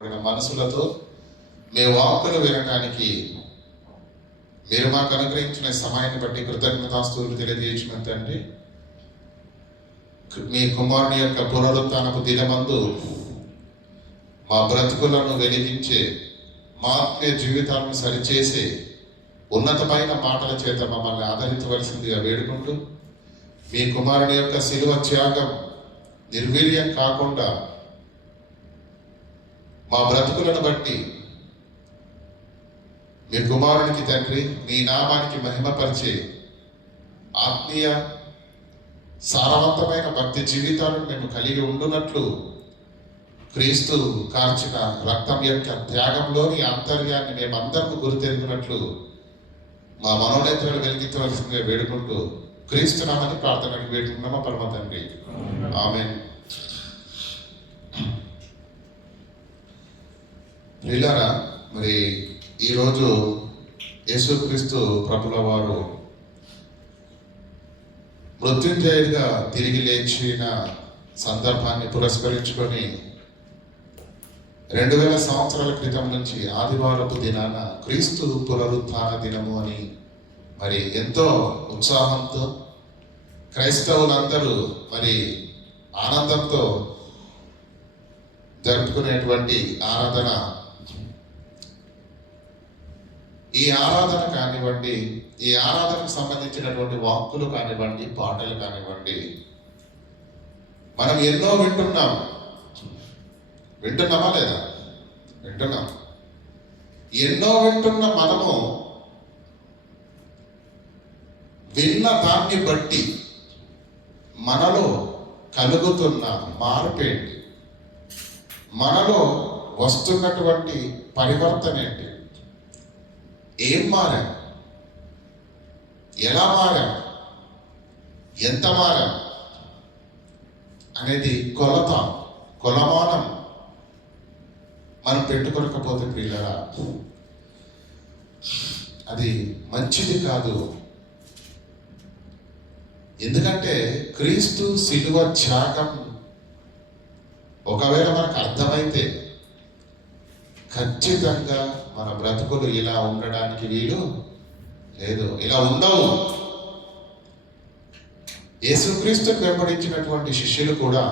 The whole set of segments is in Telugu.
మనసులతో మీ వాక్కులు వినడానికి మీరు మాకు అనుగ్రహించిన సమయాన్ని బట్టి కృతజ్ఞతాస్తుతులు తెలియజేసిన తండ్రి, మీ కుమారుని యొక్క పునరుత్థానపు దినమందు మా బ్రతుకులను వెలిగించే, మా ఆత్మీయ జీవితాలను సరిచేసే ఉన్నతమైన మాటల చేత మమ్మల్ని ఆదరించవలసిందిగా వేడుకుంటూ, మీ కుమారుని యొక్క శిలువ త్యాగం నిర్వీర్యం కాకుండా మా బ్రతుకులను బట్టి మీ కుమారునికి తండ్రి మీ నామానికి మహిమపరిచే ఆత్మీయ సారవంతమైన భక్తి జీవితాలను మేము కలిగి ఉండునట్లు, క్రీస్తు కార్చిన రక్తం యొక్క త్యాగంలోని ఆంతర్యాన్ని మేమందరూ గుర్తెరిగినట్లు మా మనోనేత్రాలు వెలిగించవలసిందిగా వేడుకుంటూ క్రీస్తు నామని ప్రార్థనకి వేడుకుంటున్నామా పరమ తండ్రి, ఆమేన్. ప్రియులారా, మరి ఈరోజు యేసుక్రీస్తు ప్రభుల వారు మృత్యుంజయుడిగా తిరిగి లేచిన సందర్భాన్ని పురస్కరించుకొని 2000 సంవత్సరాల క్రితం నుంచి ఆదివారపు దినాన క్రీస్తు పునరుత్థాన దినము అని మరి ఎంతో ఉత్సాహంతో క్రైస్తవులందరూ మరి ఆనందంతో జరుపుకునేటువంటి ఆరాధన. ఈ ఆరాధన కానివ్వండి, ఈ ఆరాధనకు సంబంధించినటువంటి వాక్కులు కానివ్వండి, పాటలు కానివ్వండి, మనం ఎన్నో వింటున్నామా లేదా? వింటున్నాం. ఎన్నో వింటున్న మనము విన్న దాన్ని బట్టి మనలో కలుగుతున్న మార్పేంటి, మనలో వస్తున్నటువంటి పరివర్తన ఏంటి, ఏం మారాం, ఎలా మారాం, ఎంత మారాం అనేది కొలమానం మనం పెట్టుకోకపోతే ప్రియులరా అది మంచిది కాదు. ఎందుకంటే క్రీస్తు శిలువ త్యాగం ఒకవేళ మనకు అర్థమైతే ఖచ్చితంగా మన బ్రతుకులు ఇలా ఉండడానికి వీలు లేదు, ఇలా ఉండవు. యేసుక్రీస్తుకు వెంబడించినటువంటి శిష్యులు కూడా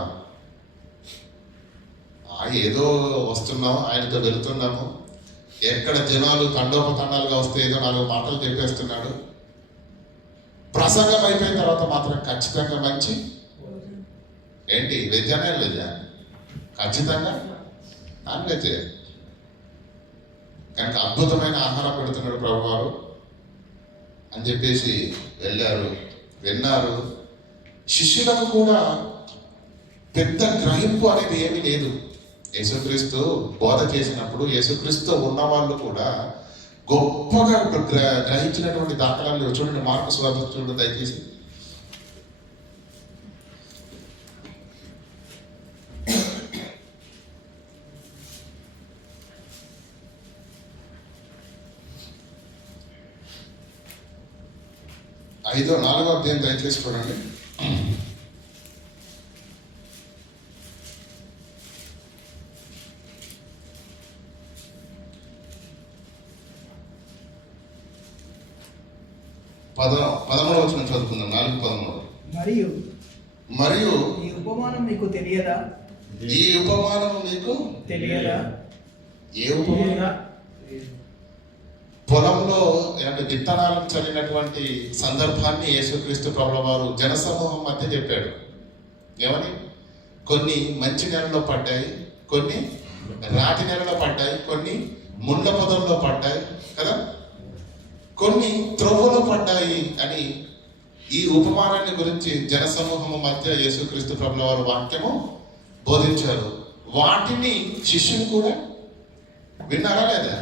ఏదో వస్తున్నాము, ఆయనతో వెళుతున్నాము, ఎక్కడ జనాలు తండోపతండాలుగా వస్తే ఏదో 4 మాటలు చెప్పేస్తున్నాడు, ప్రసంగం అయిపోయిన తర్వాత మాత్రం ఖచ్చితంగా మంచి ఏంటి వెజ్జానే వెజ్జా, ఖచ్చితంగా నాన్ వెజ్. కనుక అద్భుతమైన ఆహారం పెడుతున్నాడు ప్రభువారు అని చెప్పేసి వెళ్ళారు, విన్నారు. శిష్యులకు కూడా పెద్ద గ్రహింపు అనేది ఏమీ లేదు. యేసుక్రీస్తు బోధ చేసినప్పుడు యేసుక్రీస్తు ఉన్న వాళ్ళు కూడా గొప్పగా గ్రహించినటువంటి దాఖలాలు చూడండి. మార్కు సువార్త చూడండి దయచేసి. ఐదో 4వ అధ్యాయం దయచేసి చూడండి. పదమూడవ వచనం చదువుకుందాం. 4:13. మరియు ఈ ఉపమానం మీకు తెలియదా? ఈ ఉపమానం మీకు తెలియదా? ఏ ఉపమానం? పొలంలో విత్తనాలను చల్లినటువంటి సందర్భాన్ని యేసుక్రీస్తు ప్రభుల వారు జనసమూహం మధ్య చెప్పాడు. ఏమని? కొన్ని మంచి నెలలో పడ్డాయి, కొన్ని రాతి నెలలో పడ్డాయి, కొన్ని ముళ్ళ పొదల్లో పడ్డాయి కదా, కొన్ని త్రొవ్వలో పడ్డాయి అని ఈ ఉపమానాన్ని గురించి జనసమూహము మధ్య యేసుక్రీస్తు ప్రభుల వారు వాక్యము బోధించారు. వాటిని శిష్యులు కూడా విన్నారా లేదా?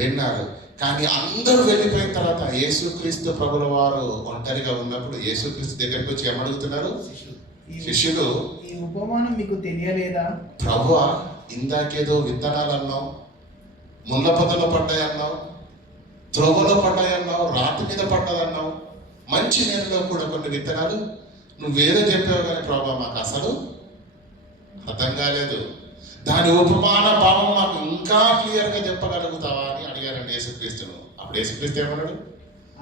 విన్నారు. కానీ అందరూ వెళ్ళిపోయిన తర్వాత యేసుక్రీస్తు ప్రభుల వారు ఒంటరిగా ఉన్నప్పుడు యేసుక్రీస్తు దగ్గరికి వచ్చి ఏమడుగుతున్నారు శిష్యులు? ఈ ఉపమానం మీకు తెలియలేదా? ప్రభువా, ఇందాకేదో విత్తనాలు అన్నావు, ముళ్ళ పొదలో పడ్డాయి అన్నావు, త్రోవలో పడ్డాయి అన్నావు, రాతి మీద పడ్డదన్నావు, మంచి నేలలో కూడా కొన్ని విత్తనాలు నువ్వేదో చెప్పావు, కానీ ప్రభా మాకు అసలు అర్థం కాలేదు. దాని ఉపమాన భావం అడిగాడంటే యేసుక్రీస్తును. అప్పుడు యేసుక్రీస్తు ఏమన్నాడు?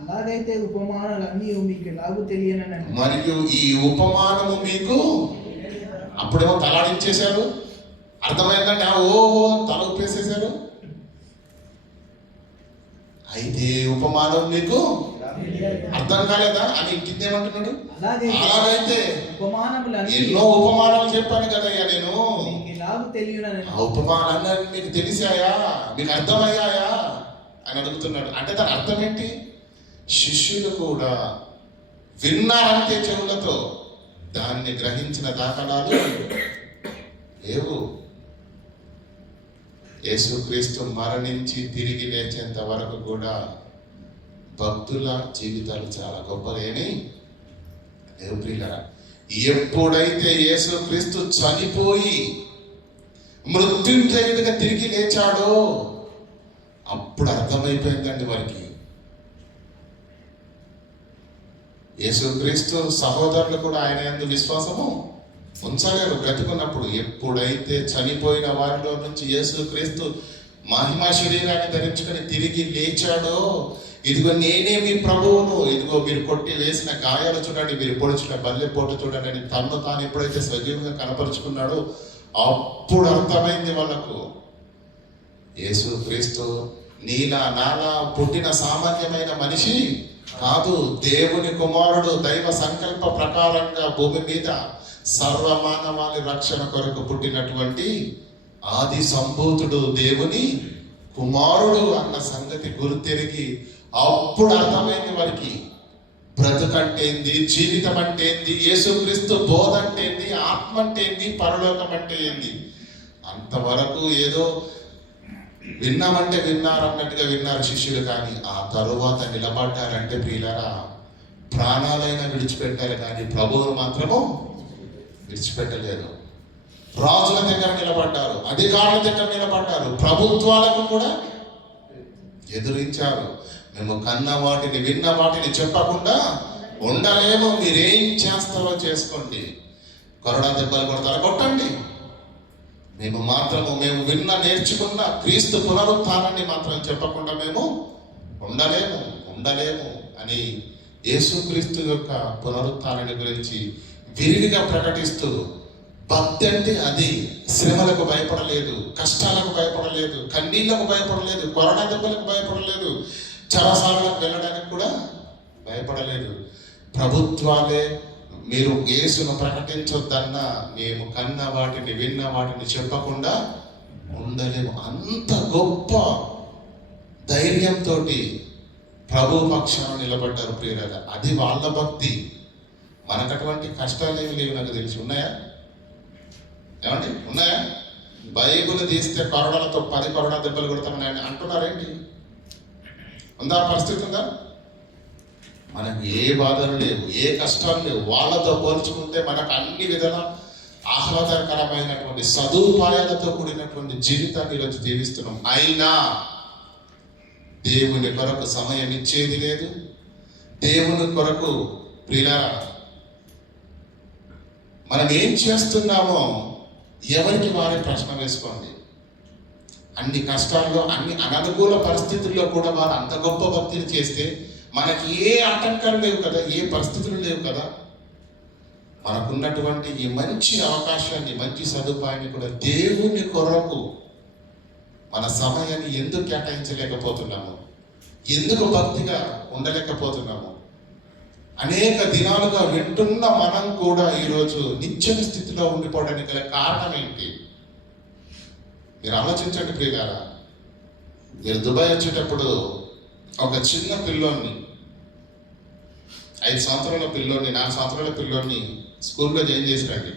అలాగైతే ఉపమానాలన్నీ మీకు ఎలాగూ తెలియనని. మరియు ఈ ఉపమానము మీకు, అప్పుడేమో తలాడించేశారు, అర్థమైందంటే ఓహో తల ఉప్పేసేశారు. అయితే ఉపమానం మీకు అర్థం కాలేదా అని కిందేమంటున్నాడు? అలాగైతే ఉపమానములన్నీ ఎన్నో ఉపమానాలు చెప్పాను కదయ్యా నేను, మీకు ఎలాగూ తెలియనని. ఆ ఉపమానాలన్నీ మీకు తెలిసాయా, మీకు అర్థమయ్యాయా అని అడుగుతున్నాడు. అంటే దాని అర్థం ఏంటి? శిష్యులు కూడా విన్నారంటే చెవులతో, దాన్ని గ్రహించిన దాఖలాలు లేవు. యేసుక్రీస్తు మరణించి తిరిగి లేచేంత వరకు కూడా భక్తుల జీవితాలు చాలా గొప్పలేని లేవు ప్రియులారా. ఎప్పుడైతే యేసుక్రీస్తు చనిపోయి మృత్యుంజయుడిగా తిరిగి లేచాడో అప్పుడు అర్థమైపోయిందండి వారికి. యేసుక్రీస్తు సహోదరులు కూడా ఆయన యందు విశ్వాసము ఉంచలేరు బ్రతుకున్నప్పుడు. ఎప్పుడైతే చనిపోయిన వారిలో నుంచి యేసుక్రీస్తు మహిమా శరీరాన్ని ధరించుకొని తిరిగి లేచాడో, ఇదిగో నేనే మీ ప్రభువును, ఇదిగో మీరు కొట్టి వేసిన గాయాలు చూడండి, మీరు పొడిచిన బల్లెపోటు చూడండి అని తను తాను ఎప్పుడైతే సజీవంగా కనపరుచుకున్నాడో అప్పుడు అర్థమైంది వాళ్ళకు, యేసుక్రీస్తు నీలా నాలా పుట్టిన సామాన్యమైన మనిషి కాదు, దేవుని కుమారుడు, దైవ సంకల్ప ప్రకారంగా భూమి మీద సర్వమానవాళి రక్షణ కొరకు పుట్టినటువంటి ఆది సంభూతుడు, దేవుని కుమారుడు అన్న సంగతి గుర్తెరిగి అప్పుడు అర్థమైంది వారికి బ్రతుకంటే ఏంది, జీవితం అంటే ఏంది, యేసుక్రీస్తు బోధ అంటే ఏంది, ఆత్మ అంటే ఏంది, పరలోకం అంటే ఏంది. అంతవరకు ఏదో విన్నామంటే విన్నారన్నట్టుగా విన్నారు శిష్యులు, కానీ ఆ తరువాత నిలబడ్డారంటే ప్రియులారా ప్రాణాలైనా విడిచిపెట్టారు, కానీ ప్రభువును మాత్రము విడిచిపెట్టలేదు. రాజుల దగ్గర నిలబడ్డారు, అధికారుల దగ్గర నిలబడ్డారు, ప్రభుత్వాలకు కూడా ఎదురించారు. మేము కన్న వాటిని విన్న వాటిని చెప్పకుండా ఉండలేము, మీరేం చేస్తారో చేసుకోండి, కొరడా దెబ్బలు కొడతారా కొట్టండి, మేము విన్న నేర్చుకున్న క్రీస్తు పునరుత్థానాన్ని మాత్రం చెప్పకుండా మేము ఉండలేము అని యేసుక్రీస్తు యొక్క పునరుత్థానాన్ని గురించి విరివిగా ప్రకటిస్తూ, భక్తి అంటే అది శ్రమలకు భయపడలేదు, కష్టాలకు భయపడలేదు, కన్నీళ్లకు భయపడలేదు, కొరడా దెబ్బలకు భయపడలేదు, చెరసాలకు వెళ్ళడానికి కూడా భయపడలేదు. ప్రభుత్వాలే మీరు యేసును ప్రకటించొద్దన్నా మేము కన్న వాటిని విన్న వాటిని చెప్పకుండా ఉండలేము. అంత గొప్ప ధైర్యంతో ప్రభు పక్షాన నిలబడ్డారు ప్రియులారా. అది వాళ్ళ భక్తి. మనకు అటువంటి కష్టాలు ఏమి లేవు, నాకు తెలిసి. ఉన్నాయా? ఏమండి ఉన్నాయా? బైబిల్ తీస్తే కొరడాలతో 10 కొరడా దెబ్బలు కొడతామని ఆయన అంటున్నారేంటి? ఉందా పరిస్థితి? ఉందా? మనకు ఏ బాధలు లేవు, ఏ కష్టాలు లేవు. వాళ్ళతో పోల్చుకుంటే మనకు అన్ని విధాల ఆహ్లాదకరమైనటువంటి సదుపాయాలతో కూడినటువంటి జీవితాన్ని ఈరోజు జీవిస్తున్నాం. అయినా దేవుని కొరకు సమయం ఇచ్చేది లేదు. దేవుని కొరకు ప్రియులారా మనం ఏం చేస్తున్నామో ఎవరికి వారే ప్రశ్న వేసుకోండి. అన్ని కష్టాల్లో, అన్ని అననుకూల పరిస్థితుల్లో కూడా వారు అంత గొప్ప భక్తిని చేస్తే మనకి ఏ ఆటంకాలు లేవు కదా, ఏ పరిస్థితులు లేవు కదా. మనకున్నటువంటి ఈ మంచి అవకాశాన్ని, మంచి సదుపాయాన్ని కూడా దేవుని కొరకు మన సమయాన్ని ఎందుకు కేటాయించలేకపోతున్నాము? ఎందుకు భక్తిగా ఉండలేకపోతున్నాము? అనేక దినాలుగా వింటున్న మనం కూడా ఈరోజు నిత్యమ స్థితిలో ఉండిపోవడానికి గల కారణం ఏంటి? మీరు ఆలోచించండి ప్రియులారా. మీరు దుబాయ్ వచ్చేటప్పుడు ఒక చిన్న పిల్లోని, 5 సంవత్సరాల పిల్లోని, 4 సంవత్సరాల పిల్లోని స్కూల్లో జాయిన్ చేసి రండి.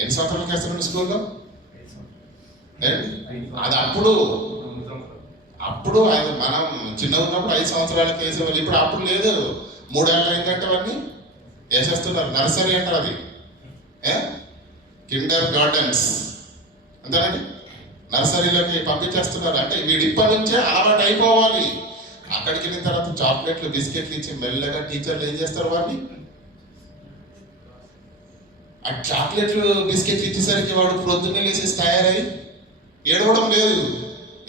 ఎన్ని సంవత్సరాలకి వేస్తారండి స్కూల్లో? అది అప్పుడు మనం చిన్న ఉన్నప్పుడు 5 సంవత్సరాలకి వేసేవాళ్ళు. ఇప్పుడు అప్పుడు లేదు, 3 ఏళ్ళు అయిందంటే అవన్నీ వేసేస్తున్నారు. నర్సరీ అంటారు, అది కిండర్ గార్డెన్స్ అంతేనండి. నర్సరీలోకి పంపించేస్తున్నారు. అంటే వీడు ఇప్పటి నుంచే అలవాటు అయిపోవాలి. అక్కడికి వెళ్ళిన తర్వాత చాక్లెట్లు, బిస్కెట్లు ఇచ్చి మెల్లగా టీచర్లు ఏం చేస్తారు, వాడిని ఆ చాక్లెట్లు, బిస్కెట్లు ఇచ్చేసరికి వాడు పొద్దున్నే లేసి తయారై ఏడవడం లేదు.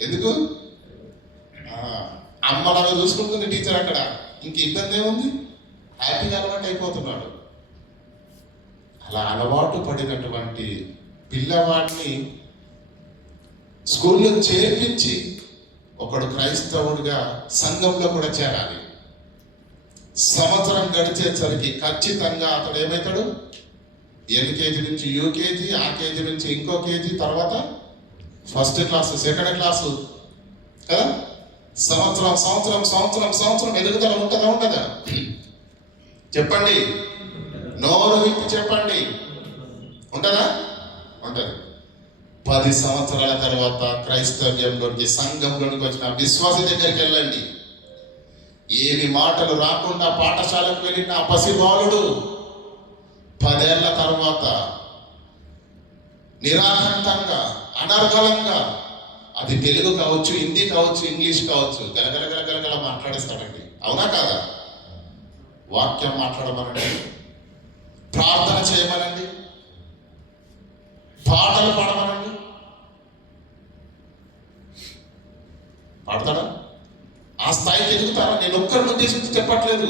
ఎందుకు? అమ్మలాగా చూసుకుంటుంది టీచర్ అక్కడ. ఇంక ఇబ్బంది ఏముంది, హ్యాపీగా అలవాటు అయిపోతున్నాడు. అలా అలవాటు పడినటువంటి పిల్లవాడిని స్కూల్లో చేర్పించి ఒకడు క్రైస్తవుడిగా సంఘంలో కూడా చేరాలి. సంవత్సరం గడిచేసరికి ఖచ్చితంగా అతడు ఏమవుతాడు, ఎల్కేజీ నుంచి యూకేజీ, ఆ కేజీ నుంచి ఇంకో కేజీ, తర్వాత ఫస్ట్ క్లాసు, సెకండ్ క్లాసు కదా. సంవత్సరం సంవత్సరం సంవత్సరం సంవత్సరం ఎదుగుదల ఉంటుందా ఉండదా? చెప్పండి, నోరు విప్పి చెప్పండి, ఉంటుందా? ఉంటుంది. 10 సంవత్సరాల తర్వాత క్రైస్తవ్యంలోనికి, సంఘంలోనికి వచ్చిన విశ్వాసి దగ్గరికి వెళ్ళండి. ఏమి మాటలు రాకుండా పాఠశాలకు వెళ్ళిన ఆ పసిబాలుడు 10 ఏళ్ల తర్వాత నిరాకంఠంగా, అనర్గళంగా, అది తెలుగు కావచ్చు, హిందీ కావచ్చు, ఇంగ్లీష్ కావచ్చు, గలగల మాట్లాడేస్తాడండి. అవునా కాదా? వాక్యం మాట్లాడమనండి, ప్రార్థన చేయమనండి, పాటలు పాడమనండి. పాడతాడా? ఆ స్థాయికి ఎదుగుతారా? నేను ఒక్కరిని ఉద్దేశించి చెప్పట్లేదు.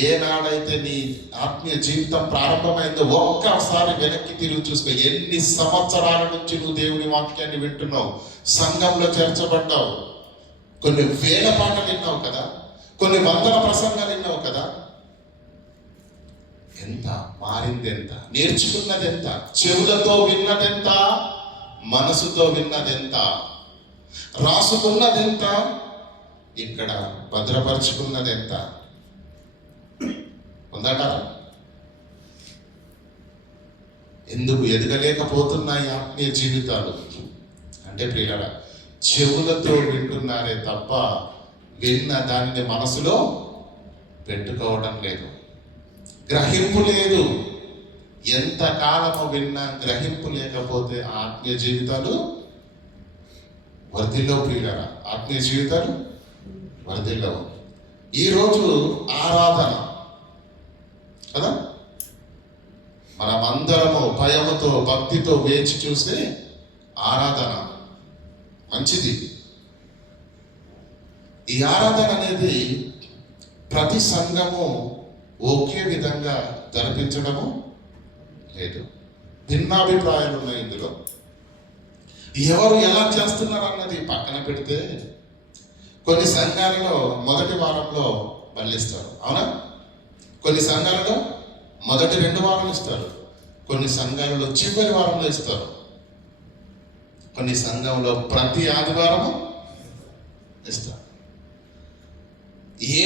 ఏనాడైతే నీ ఆత్మీయ జీవితం ప్రారంభమైందో ఒక్కసారి వెనక్కి తిరిగి చూసుకో. ఎన్ని సంవత్సరాల నుంచి నువ్వు దేవుని వాక్యాన్ని వింటున్నావు, సంఘంలో చేర్చబడ్డావు, కొన్ని వేల పాటలు విన్నావు కదా, కొన్ని వందల ప్రసంగాలు విన్నావు కదా. ఎంత మారింది, ఎంత నేర్చుకున్నది, ఎంత చెవులతో విన్నదెంత, మనసుతో విన్నదెంత, రాసుకున్నదెంత, ఇక్కడ భద్రపరుచుకున్నదెంత ఉందంటారా? ఎందుకు ఎదగలేకపోతున్నాయి ఆత్మీయ జీవితాలు అంటే ప్రియులారా, చెవులతో వింటున్నారే తప్ప విన్న దానిని మనసులో పెట్టుకోవడం లేదు, గ్రహింపు లేదు. ఎంత కాలము విన్నా గ్రహింపు లేకపోతే ఆత్మీయ జీవితాలు వర్ధిల్లో ప్రియులారా, ఆత్మీయ జీవితాలు వర్ధిల్లో. ఈరోజు ఆరాధన కదా, మనమందరము భయముతో, భక్తితో వేచి చూస్తే ఆరాధన మంచిది. ఈ ఆరాధన అనేది ప్రతి సంఘము ఒకే విధంగా జరిపించడము లేదు, భిన్నాభిప్రాయాలు ఉన్నాయి ఇందులో. ఎవరు ఎలా చేస్తున్నారు అన్నది పక్కన పెడితే, కొన్ని సంఘాలలో మొదటి వారంలో బలిస్తారు, అవునా? కొన్ని సంఘాలలో మొదటి 2 వారాలు ఇస్తారు, కొన్ని సంఘాలలో చివరి వారంలో ఇస్తారు, కొన్ని సంఘంలో ప్రతి ఆదివారము ఇస్తారు.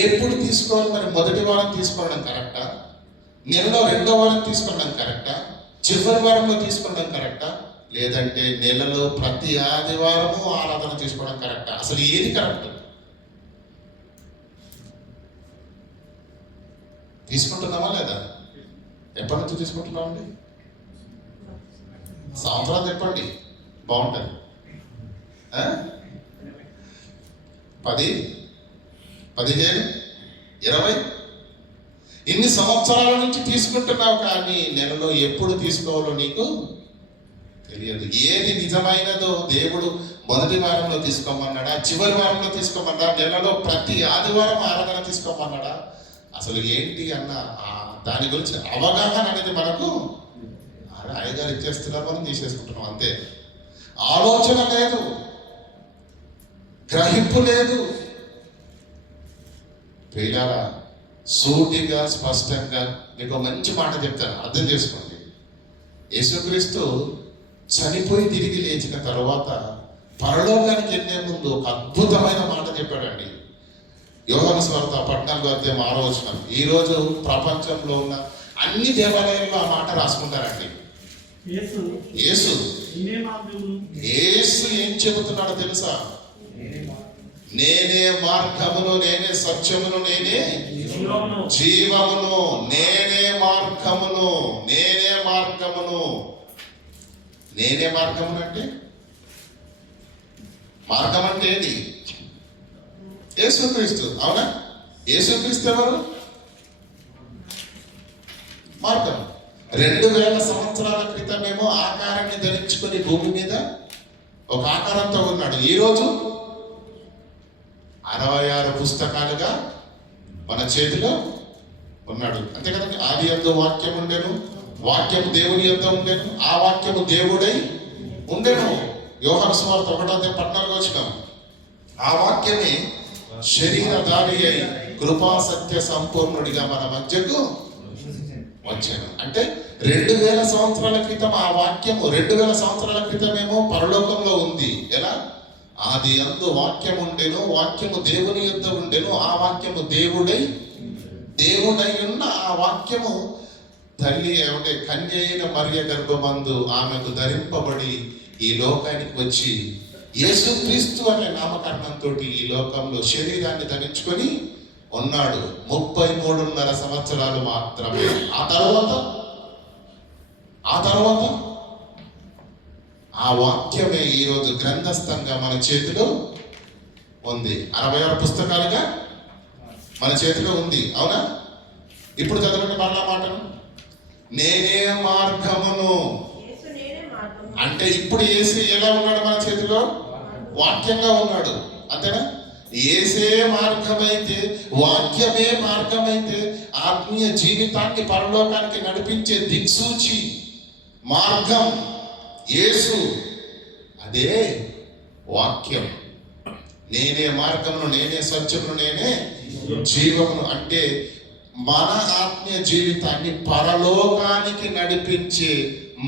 ఎప్పుడు తీసుకోవాలి మరి? మొదటి వారం తీసుకోవడం కరెక్టా? నెలలో 2వ వారం తీసుకోవడం కరెక్టా? చివరి వారంలో తీసుకోవడం కరెక్టా? లేదంటే నెలలో ప్రతి ఆదివారము ఆరాధన తీసుకోవడం కరెక్టా? అసలు ఏది కరెక్ట్? తీసుకుంటున్నామా లేదా? ఎప్పటి నుంచి తీసుకుంటున్నామండి? సంవత్సరాలు చెప్పండి, బాగుంటుంది. 10, 15, 20 ఇన్ని సంవత్సరాల నుంచి తీసుకుంటున్నావు, కానీ నెలలో ఎప్పుడు తీసుకోవాలో నీకు తెలియదు. ఏది నిజమైనదో దేవుడు మొదటి వారంలో తీసుకోమన్నాడా, చివరి వారంలో తీసుకోమన్నాడా, నెలలో ప్రతి ఆదివారం ఆరాధన తీసుకోమన్నాడా? అసలు ఏంటి అన్న దాని గురించి అవగాహన అనేది మనకు అయ్యగారు ఇచ్చేస్తున్నారు, మనం తీసేసుకుంటున్నాం అంతే. ఆలోచన లేదు, గ్రహింపు లేదు. ప్రియులారా, సూటిగా స్పష్టంగా మీకు మంచి మాట చెప్తాను, అర్థం చేసుకోండి. యేసుక్రీస్తు చనిపోయి తిరిగి లేచిన తర్వాత పరలోకానికి వెళ్ళే ముందు ఒక అద్భుతమైన మాట చెప్పాడండి. యోహాను సువార్త 14వ అధ్యాయం 6వ వచనం. ఈరోజు ప్రపంచంలో ఉన్న అన్ని దేవాలయాల్లో ఆ మాట రాసుకుంటారండి. యేసు ఏం చెబుతున్నాడో తెలుసా? నేనే మార్గమును, నేనే సత్యమును, నేనే జీవమును, నేనే మార్గమును, నేనే మార్గమును. నేనే మార్గమును అంటే, మార్గం అంటే ఏది? యేసుక్రీస్తు, అవునా? యేసుక్రీస్తు ఎవరు? మార్గం. 2000 సంవత్సరాల క్రితమేమో ఆకారాన్ని ధరించుకొని భూమి మీద ఒక ఆకారంతో ఉన్నాడు. ఈరోజు 66 పుస్తకాలుగా మన చేతిలో ఉన్నాడు. అంతే కదండి. ఆది యందు వాక్యం ఉండెను, వాక్యము దేవుని యొద్ద ఉండెను, ఆ వాక్యము దేవుడై ఉండెను. యోహాను సువార్త 1:14 ఆ వాక్యమే శరీరధారి అయి కృపా సత్య సంపూర్ణుడిగా మన మధ్యకు వచ్చాను. అంటే 2000 సంవత్సరాల క్రితం ఆ వాక్యము 2000 సంవత్సరాల క్రితమేమో పరలోకంలో ఉంది. ఎలా? ఆది యందు వాక్యం ఉండెను, వాక్యము దేవుని యొద్ద ఉండెను, ఆ వాక్యము దేవుడై ఉన్న ఆ వాక్యము తల్లి అంటే కన్య అయిన మరియ గర్భమందు ఆమెకు ధరింపబడి ఈ లోకానికి వచ్చి యేసుక్రీస్తు అనే నామకరణంతో ఈ లోకంలో శరీరాన్ని ధరించుకొని ఉన్నాడు. 33.5 సంవత్సరాలు మాత్రమే. ఆ తర్వాత ఆ వాక్యమే ఈరోజు గ్రంథస్థంగా మన చేతిలో ఉంది. 66 పుస్తకాలుగా మన చేతిలో ఉంది. అవునా? ఇప్పుడు చదవండి మరలా మాటను. నేనే మార్గమును అంటే ఇప్పుడు యేసు ఎలా ఉన్నాడు మన చేతిలో? వాక్యంగా ఉన్నాడు. అంతేనా? యేసే మార్గమైతే, వాక్యమే మార్గమైతే ఆత్మీయ జీవితాన్ని పరలోకానికి నడిపించే దిక్సూచి మార్గం యేసు, అదే వాక్యం. నేనే మార్గమును, నేనే సత్యమును, నేనే జీవమును అంటే మన ఆత్మీయ జీవితాన్ని పరలోకానికి నడిపించే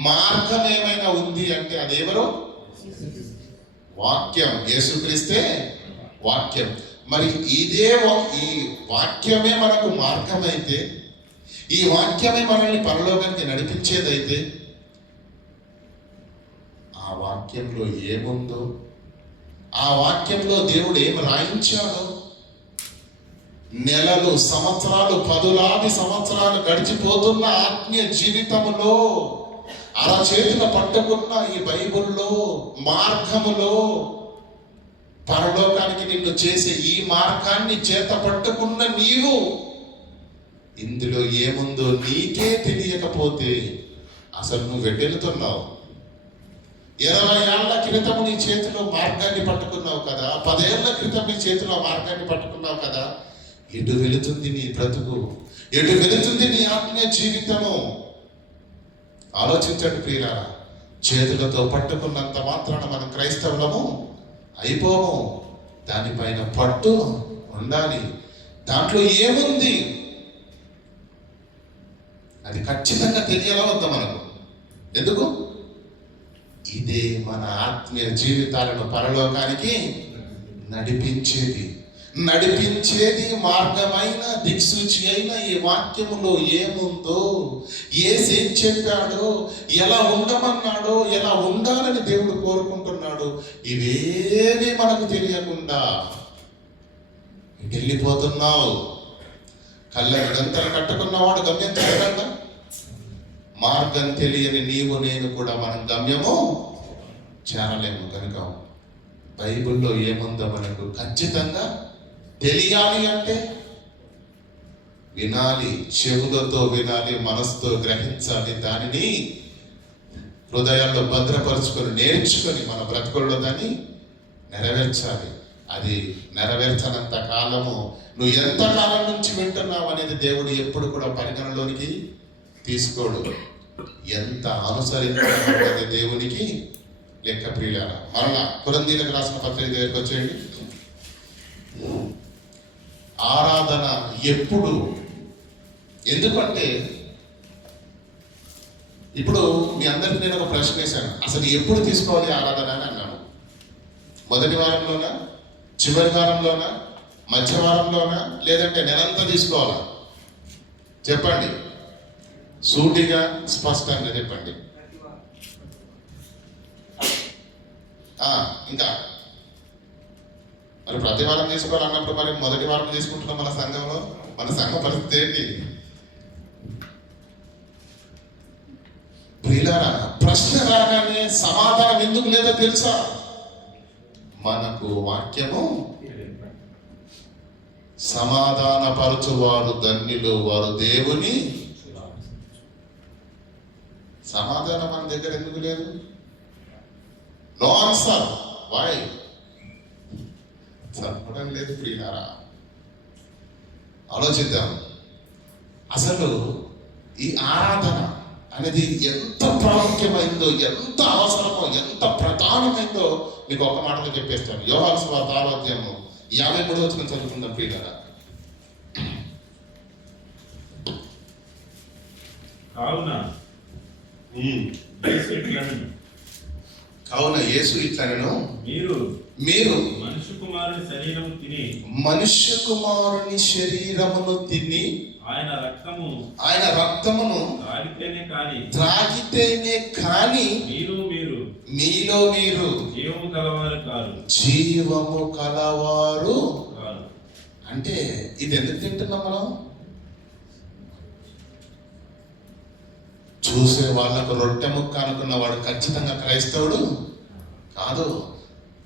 మార్గం ఏమైనా ఉంది అంటే అదేవరో? వాక్యం. యేసుక్రీస్తే వాక్యం. మరి ఈ వాక్యమే మనకు మార్గమైతే, ఈ వాక్యమే మనల్ని పరలోకానికి నడిపించేదైతే, ఆ వాక్యంలో ఏముందో, ఆ వాక్యంలో దేవుడు ఏం రాయించాడో, నెలలు, సంవత్సరాలు, 10,000 సంవత్సరాలు గడిచిపోతున్న ఆత్మీయ జీవితంలో అరచేతుల పట్టుకున్న ఈ బైబిల్లో మార్గములో పరలోకానికి నిన్ను చేసే ఈ మార్గాన్ని చేత పట్టుకున్న నీవు ఇందులో ఏముందో నీకే తెలియకపోతే అసలు నువ్వు వెళ్తున్నావు. 20 ఏళ్ల క్రితం నీ చేతిలో మార్గాన్ని పట్టుకున్నావు కదా, 10 ఏళ్ల క్రితం నీ చేతిలో మార్గాన్ని పట్టుకున్నావు కదా. ఎటు వెళుతుంది నీ బ్రతుకు? ఎటు వెళుతుంది నీ ఆత్మీయ జీవితము? ఆలోచించండి ప్రియులారా. చేతులతో పట్టుకున్నంత మాత్రాన మనం క్రైస్తవులము అయిపోము. దానిపైన పట్టు ఉండాలి. దాంట్లో ఏముంది అది ఖచ్చితంగా తెలియాలా వద్దా మనకు? ఎందుకు? ఇదే మన ఆత్మీయ జీవితాలను పరలోకానికి నడిపించేది మార్గమైన దిక్సూచి అయిన ఈ వాక్యములో ఏముందో, ఏం చెప్పాడో, ఎలా ఉండమన్నాడో, ఎలా ఉండాలని దేవుడు కోరుకుంటున్నాడు, ఇవేవి మనకు తెలియకుండా వెళ్ళిపోతున్నావు. కళ్ళ గంతలు కట్టుకున్నవాడు గమ్యం చేరగలడా? మార్గం తెలియని నీవు నేను కూడా మనం గమ్యము చేరలేము. కనుక బైబిల్లో ఏముందో మనకు ఖచ్చితంగా తెలియాలి అంటే వినాలి, చెవులతో వినాలి, మనసుతో గ్రహించాలి, దానిని హృదయాల్లో భద్రపరుచుకొని నేర్చుకొని మన బ్రతుకుల్లో దాన్ని నెరవేర్చాలి. అది నెరవేర్చనంత కాలము నువ్వు ఎంత కాలం నుంచి వింటున్నావు అనేది దేవుడు ఎప్పుడు కూడా పరిగణలోనికి తీసుకోడు. ఎంత అనుసరించాలనేది దేవునికి లెక్క. ప్రియులారా, మరలా కొరింథీయులకు రాసిన పత్రిక దగ్గరికి వచ్చేయండి. ఆరాధన ఎప్పుడు? ఎందుకంటే ఇప్పుడు మీ అందరికీ నేను ఒక ప్రశ్న వేశాను, అసలు ఎప్పుడు తీసుకోవాలి ఆరాధన అని అన్నాను. మొదటి వారంలోనా, చివరి వారంలోనా, మధ్య వారంలోనా, లేదంటే నెలంతా తీసుకోవాలా? చెప్పండి, సూటిగా స్పష్టంగా చెప్పండి. ఇంకా మరి ప్రతి వారం తీసుకోవాలన్నప్పుడు మరి మొదటి వారం తీసుకుంటున్నాం మన సంఘంలో. మన సంఘ పరిస్థితి ఏంటి? ప్రియులారా, ప్రశ్న రాగానే సమాధానం ఎందుకు లేదో తెలుసా? మనకు వాక్యము సమాధానపరచువారు ధన్యులు, వారు దేవుని. సమాధానం మన దగ్గర ఎందుకు లేదు? No answer. వై? చంపడం లేదు ప్రియులారా. ఆలోచిద్దాం. అసలు ఈ ఆరాధన అనేది ఎంత ప్రాముఖ్యమైందో, ఎంత అవసరమో, ఎంత ప్రధానమైందో మీకు ఒక మాటలో చెప్పేస్తాను. యోహాను సువార్త 6వ అధ్యాయము 53వ వచనం చదువుకుందాం ప్రియులారా. కావున యేసు ఇట్లనెను, మీరు మనుష్య కుమారుని శరీరమును తిని ఆయన రక్తమును త్రాగితేనే కాని మీలో మీరు జీవము కలవారు. అంటే ఇది ఎందుకు తింటున్నాం మనం? చూసే వాళ్ళకు రొట్టె ముక్క అనుకున్న వాడు ఖచ్చితంగా క్రైస్తవుడు కాదు.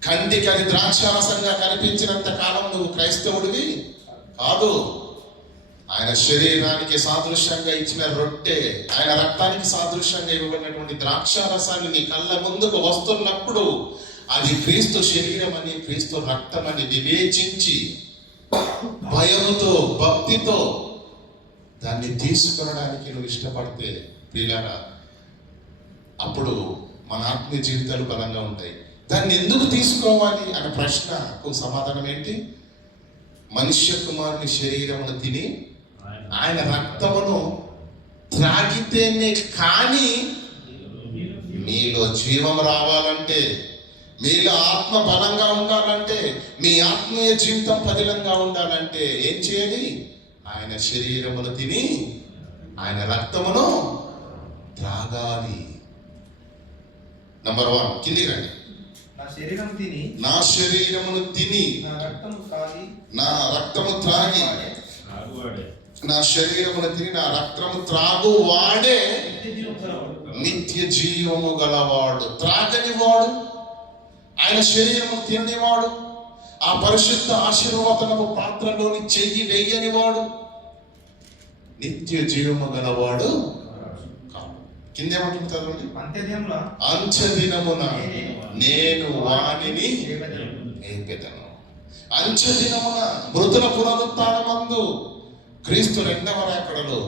కంటికి అది ద్రాక్షారసంగా కనిపించినంత కాలం నువ్వు క్రైస్తవుడివి కాదు. ఆయన శరీరానికి సాదృశ్యంగా ఇచ్చిన రొట్టె, ఆయన రక్తానికి సాదృశ్యంగా ఇవ్వబడినటువంటి ద్రాక్షారసాన్ని నీ కళ్ళ ముందుకు వస్తున్నప్పుడు అది క్రీస్తు శరీరం అని, క్రీస్తు రక్తం అని వివేచించి భయంతో, భక్తితో దాన్ని తీసుకొనడానికి నువ్వు ఇష్టపడితే ప్రియులారా, అప్పుడు మన ఆత్మీయ జీవితాలు బలంగా ఉంటాయి. దాన్ని ఎందుకు తీసుకోవాలి అనే ప్రశ్నకు సమాధానం ఏంటి? మనుష్య కుమారుని శరీరమును తిని ఆయన రక్తమును త్రాగితేనే కానీ మీలో జీవం రావాలంటే, మీలో ఆత్మ బలంగా ఉండాలంటే, మీ ఆత్మీయ జీవితం పదిలంగా ఉండాలంటే ఏం చేయాలి? ఆయన శరీరమును తిని ఆయన రక్తమును త్రాగాలి. నంబర్ 1, కిందికి రండి. నా శరీరమును తిని నా రక్తము త్రాగి నా శరీరమును తిని నా రక్తము త్రాగు వాడే నిత్య జీవము గలవాడు. త్రాగని వాడు, ఆయన శరీరము తిననివాడు, ఆ పరిశుద్ధ ఆశీర్వాదనపు పాత్రలోని చెయ్యి వెయ్యని వాడు నిత్య జీవము గలవాడు. కిందేమంటుంది చదవండి. అంచెదినమున నేను వానిని లేపెదను. అంచెదినమున మృతుల పునరుత్థానమందు క్రీస్తు 2వ రాకడలో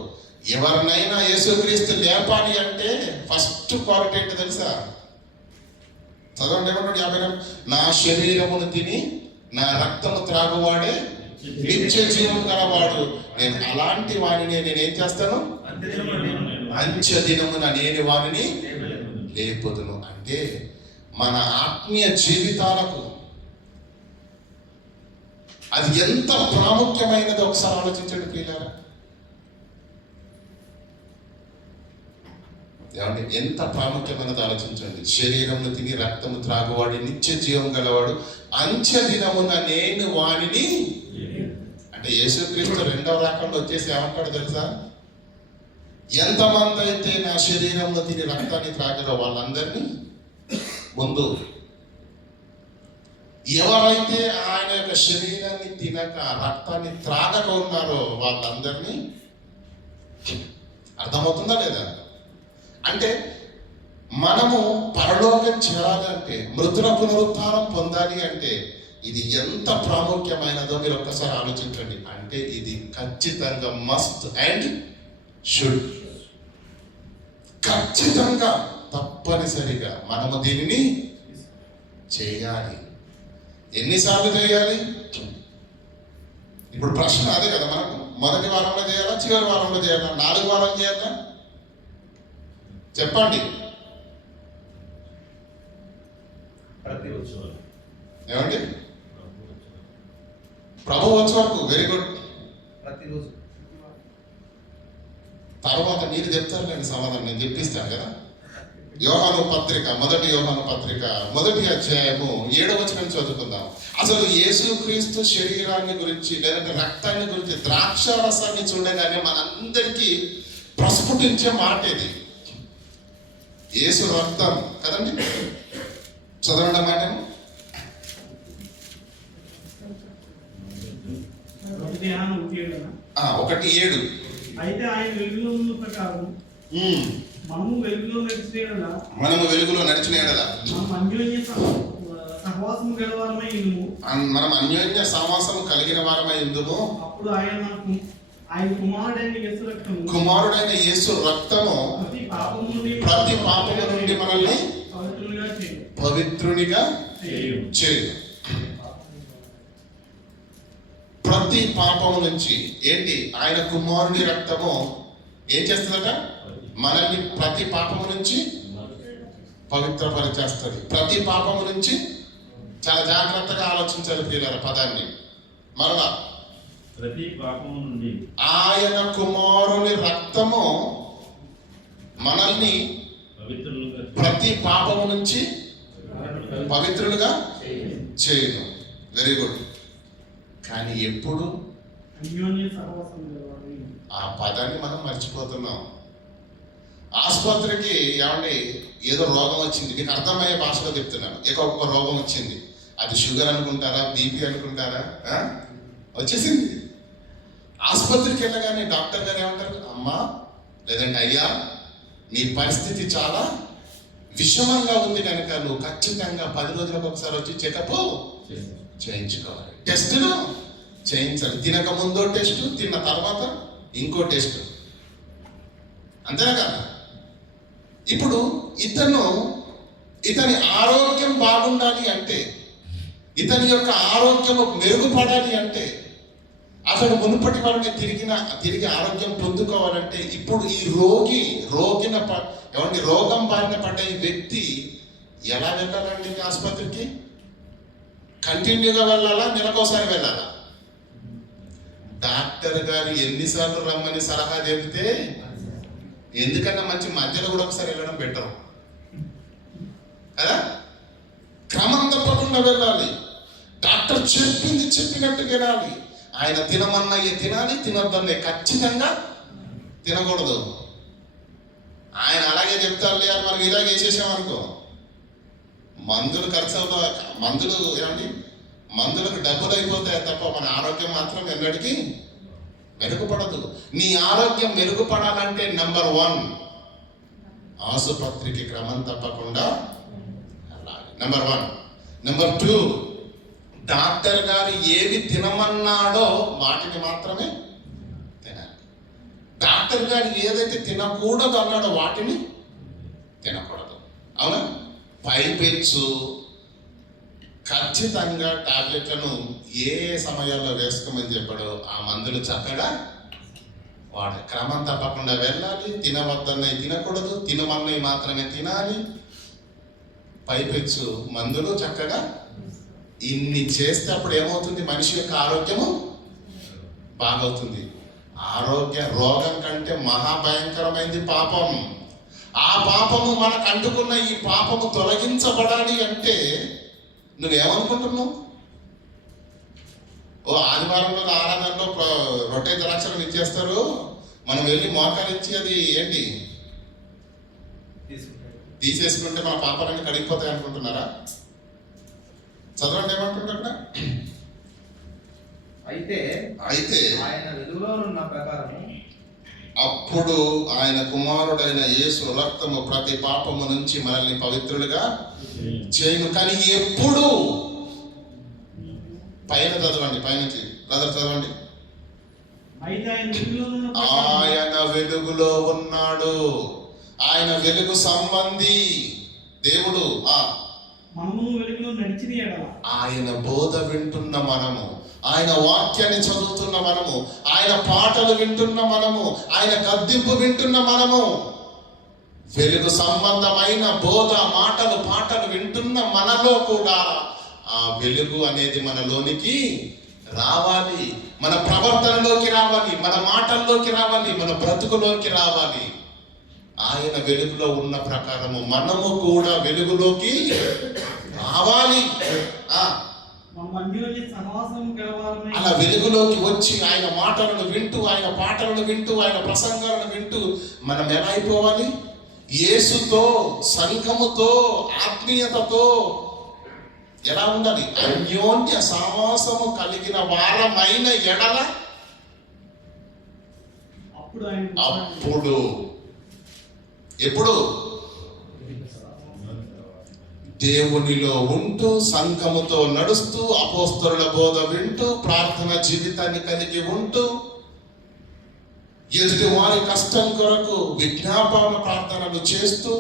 ఎవరినైనా యేసుక్రీస్తు లేపాలి అంటే ఫస్ట్ క్వాలిటీ ఏంటో తెలుసా? చదవండి. ఏమన్నాడు 50? నా శరీరమును తిని నా రక్తము త్రాగువాడే నిత్య జీవం గలవాడు. నేను అలాంటి వాణిని నేనేం చేస్తాను? అంచెదినమున నేను వానిని లేపుదును. అంటే మన ఆత్మీయ జీవితాలకు అది ఎంత ప్రాముఖ్యమైనదో ఒకసారి ఆలోచించండి ప్రియులారా. ఏమంటే ఎంత ప్రాముఖ్యమైనది ఆలోచించండి. శరీరమును తిని రక్తము త్రాగువాడు నిత్య జీవం గలవాడు, అంచెదినమున నేను వానిని. అంటే యేసుక్రీస్తు 2వ రాకడలో వచ్చేసి ఏమంటాడు తెలుసా? ఎంతమంది అయితే నా శరీరంలో తిని రక్తాన్ని త్రాగారో వాళ్ళందరినీ ముందు, ఎవరైతే ఆయన యొక్క శరీరాన్ని తినక రక్తాన్ని త్రాగక ఉన్నారో వాళ్ళందరినీ. అర్థమవుతుందా లేదా? అంటే మనము పరలోకం చేరాలంటే, మృతుల పునరుత్థానం పొందాలి అంటే ఇది ఎంత ప్రాముఖ్యమైనదో మీరు ఒక్కసారి ఆలోచించండి. అంటే ఇది ఖచ్చితంగా మస్ట్ అండ్ షుడ్, ఖచ్చితంగా తప్పనిసరిగా మనము దీనిని చేయాలి. ఎన్నిసార్లు చేయాలి? ఇప్పుడు ప్రశ్న అదే కదా. మనకు మొదటి వారంలో చేయాలా, చివరి వారంలో చేయాలా, 4 వారాలు చేయాలా? చెప్పండి. ఏమండి? ప్రభు వచ్చే వరకు. Very good. ప్రతిరోజు. తర్వాత మీరు చెప్తారు, నేను సమాధానం నేను చెప్పిస్తాను కదా. యోహాను పత్రిక, మొదటి యోహాను పత్రిక 1వ అధ్యాయము 7వ వచనం చదువుకుందాం. అసలు యేసుక్రీస్తు శరీరాన్ని గురించి లేదంటే రక్తాన్ని గురించి, ద్రాక్షారసాన్ని చూడగానే మనందరికీ ప్రస్ఫుటించే మాట ఇది. యేసు రక్తం కదండి. చదవండి మాట. 1:7. అయితే ఆయన వెలుగులో ఉన్న ప్రకారం మనము వెలుగులో నడిచిన మన అన్యోన్య సహవాసము గలవారమై ఉండుము. మనం అన్యోన్య సహవాసము కలిగిన వారమై ఉందుము. అప్పుడు ఆయన కుమారుడైన యేసు రక్తము కుమారుడైన యేసు రక్తము ప్రతి పాపము నుండి మనల్ని పవిత్రునిగా చేయు. ప్రతి పాపము నుంచి ఏంటి? ఆయన కుమారుని రక్తము ఏం చేస్తుందట? మనల్ని ప్రతి పాపము నుంచి పవిత్రపరిచేస్తుంది. ప్రతి పాపము నుంచి చాలా జాగ్రత్తగా ఆలోచించాలి ప్రియులారా పదాన్ని. మరలా ప్రతి పాపము నుండి ఆయన కుమారుని రక్తము మనల్ని ప్రతి పాపము నుంచి పవిత్రులుగా చేయను. Very good. కానీ ఎప్పుడు అన్యోన్య సహవాసము గలవారమై ఆ పదాన్ని మనం మర్చిపోతున్నాం. ఆసుపత్రికి ఏమండి ఏదో రోగం వచ్చింది, మీకు అర్థమయ్యే భాషలో చెప్తున్నాను. ఒక రోగం వచ్చింది, అది షుగర్ అనుకుంటారా, బీపీ అనుకుంటారా, వచ్చేసింది. ఆసుపత్రికి వెళ్ళగానే డాక్టర్ గారు ఏమంటారు? అమ్మా లేదంటే అయ్యా, నీ పరిస్థితి చాలా విషమంగా ఉంది కనుక నువ్వు ఖచ్చితంగా 10 రోజులకు ఒకసారి వచ్చి చెకప్ చేయించుకోవాలి, టెస్టులు చేయించాలి. తినక ముందో టెస్ట్, తిన్న తర్వాత ఇంకో టెస్ట్, అంతేనా కదా? ఇప్పుడు ఇతని ఆరోగ్యం బాగుండాలి అంటే, ఇతని యొక్క ఆరోగ్యము మెరుగుపడాలి అంటే, అతడు మునుపటి వాళ్ళని తిరిగి ఆరోగ్యం పొందుకోవాలంటే, ఇప్పుడు ఈ రోగం బారిన పడ్డ ఈ వ్యక్తి ఎలా వెళ్ళాలండి ఆసుపత్రికి? కంటిన్యూగా వెళ్ళాలా, నెలకోసారి వెళ్ళాలా? డాక్టర్ గారు ఎన్నిసార్లు రమ్మని సలహా చెబితే ఎందుకన్నా మంచి మధ్యలో కూడా ఒకసారి వెళ్ళడం బెటర్ కదా. క్రమం తప్పకుండా వెళ్ళాలి. డాక్టర్ చెప్పినట్టు వినాలి. ఆయన తినమన్నయ్యే తినాలి, తినొద్దన్నయ్య ఖచ్చితంగా తినకూడదు. ఆయన అలాగే చెప్తారులే అని మనం ఇలాగే చేసామనుకో, మందులు ఖర్చు అవుతా, మందులకు డబ్బులు అయిపోతాయి తప్ప మన ఆరోగ్యం మాత్రం ఎన్నటికీ మెరుగుపడదు. నీ ఆరోగ్యం మెరుగుపడాలంటే నెంబర్ 1 ఆసుపత్రికి క్రమం తప్పకుండా వెళ్ళాలి. నెంబర్ 1. నెంబర్ 2, డాక్టర్ గారు ఏవి తినమన్నాడో వాటిని మాత్రమే తినాలి. డాక్టర్ గారు ఏదైతే తినకూడదు అన్నాడో వాటిని తినకూడదు. అవునా? పైపెచ్చు ఖచ్చితంగా టాబ్లెట్లను ఏ సమయాల్లో వేసుకోమని చెప్పాడో ఆ మందులు చక్కగా వాడు క్రమం తప్పకుండా వెళ్ళాలి. తినవద్దన్నవి తినకూడదు, తినమన్నవి మాత్రమే తినాలి. పైపెచ్చు మందులు చక్కగా ఇన్ని చేస్తే అప్పుడు ఏమవుతుంది? మనిషి యొక్క ఆరోగ్యము బాగవుతుంది. రోగం కంటే మహాభయంకరమైంది పాపం. ఆ పాపము మనకు అంటుకున్న ఈ పాపము తొలగించబడాలి అంటే నువ్వేమనుకుంటున్నావు? ఆదివారంలో ఆరాధనలో రొట్టె ద్రాక్షలు ఇచ్చేస్తారు, మనం వెళ్ళి మోకరించి అది ఏంటి తీసేసుకుంటే మన పాపాలన్నీ కడిగిపోతాయి అనుకుంటున్నారా? చదవండి ఏమంటుంటారు. అయితే ఆయన వెలుగులో ఉన్న ప్రకారము అప్పుడు ఆయన కుమారుడైన యేసు రక్తము ప్రతి పాపము నుంచి మనల్ని పవిత్రులుగా చేయను. కానీ ఎప్పుడు? పైన చదవండి, పైనుంచి బ్రదర్ చదవండి. ఆయన వెలుగులో ఉన్నాడు. ఆయన వెలుగు సంబంధి దేవుడు. ఆయన బోధ వింటున్న మనము, ఆయన వాక్యాన్ని చదువుతున్న మనము, ఆయన పాటలు వింటున్న మనము, ఆయన గద్దింపు వింటున్న మనము, వెలుగు సంబంధమైన బోధ పాటలు వింటున్న మనలో కూడా ఆ వెలుగు అనేది మనలోనికి రావాలి, మన ప్రవర్తనలోకి రావాలి, మన మాటల్లోకి రావాలి, మన బ్రతుకులోకి రావాలి. ఆయన వెలుగులో ఉన్న ప్రకారము మనము కూడా వెలుగులోకి రావాలి. అలా వెలుగులోకి వచ్చి ఆయన మాటలను వింటూ, ఆయన పాటలను వింటూ, ఆయన ప్రసంగాలను వింటూ మనం ఎలా అయిపోవాలి? యేసుతో, సంఘముతో, ఆత్మీయతతో ఎలా ఉండాలి? అన్యోన్య సహవాసము కలిగిన వారమైన ఎడల ఎప్పుడు దేవునిలో ఉంటూ, సంఘముతో నడుస్తూ, అపోస్తలుల బోధ వింటూ, ప్రార్థన జీవితాన్ని కలిగి ఉంటూ, ఎదుటి వారి కష్టం కొరకు విజ్ఞాపన ప్రార్థనలు చేస్తూ,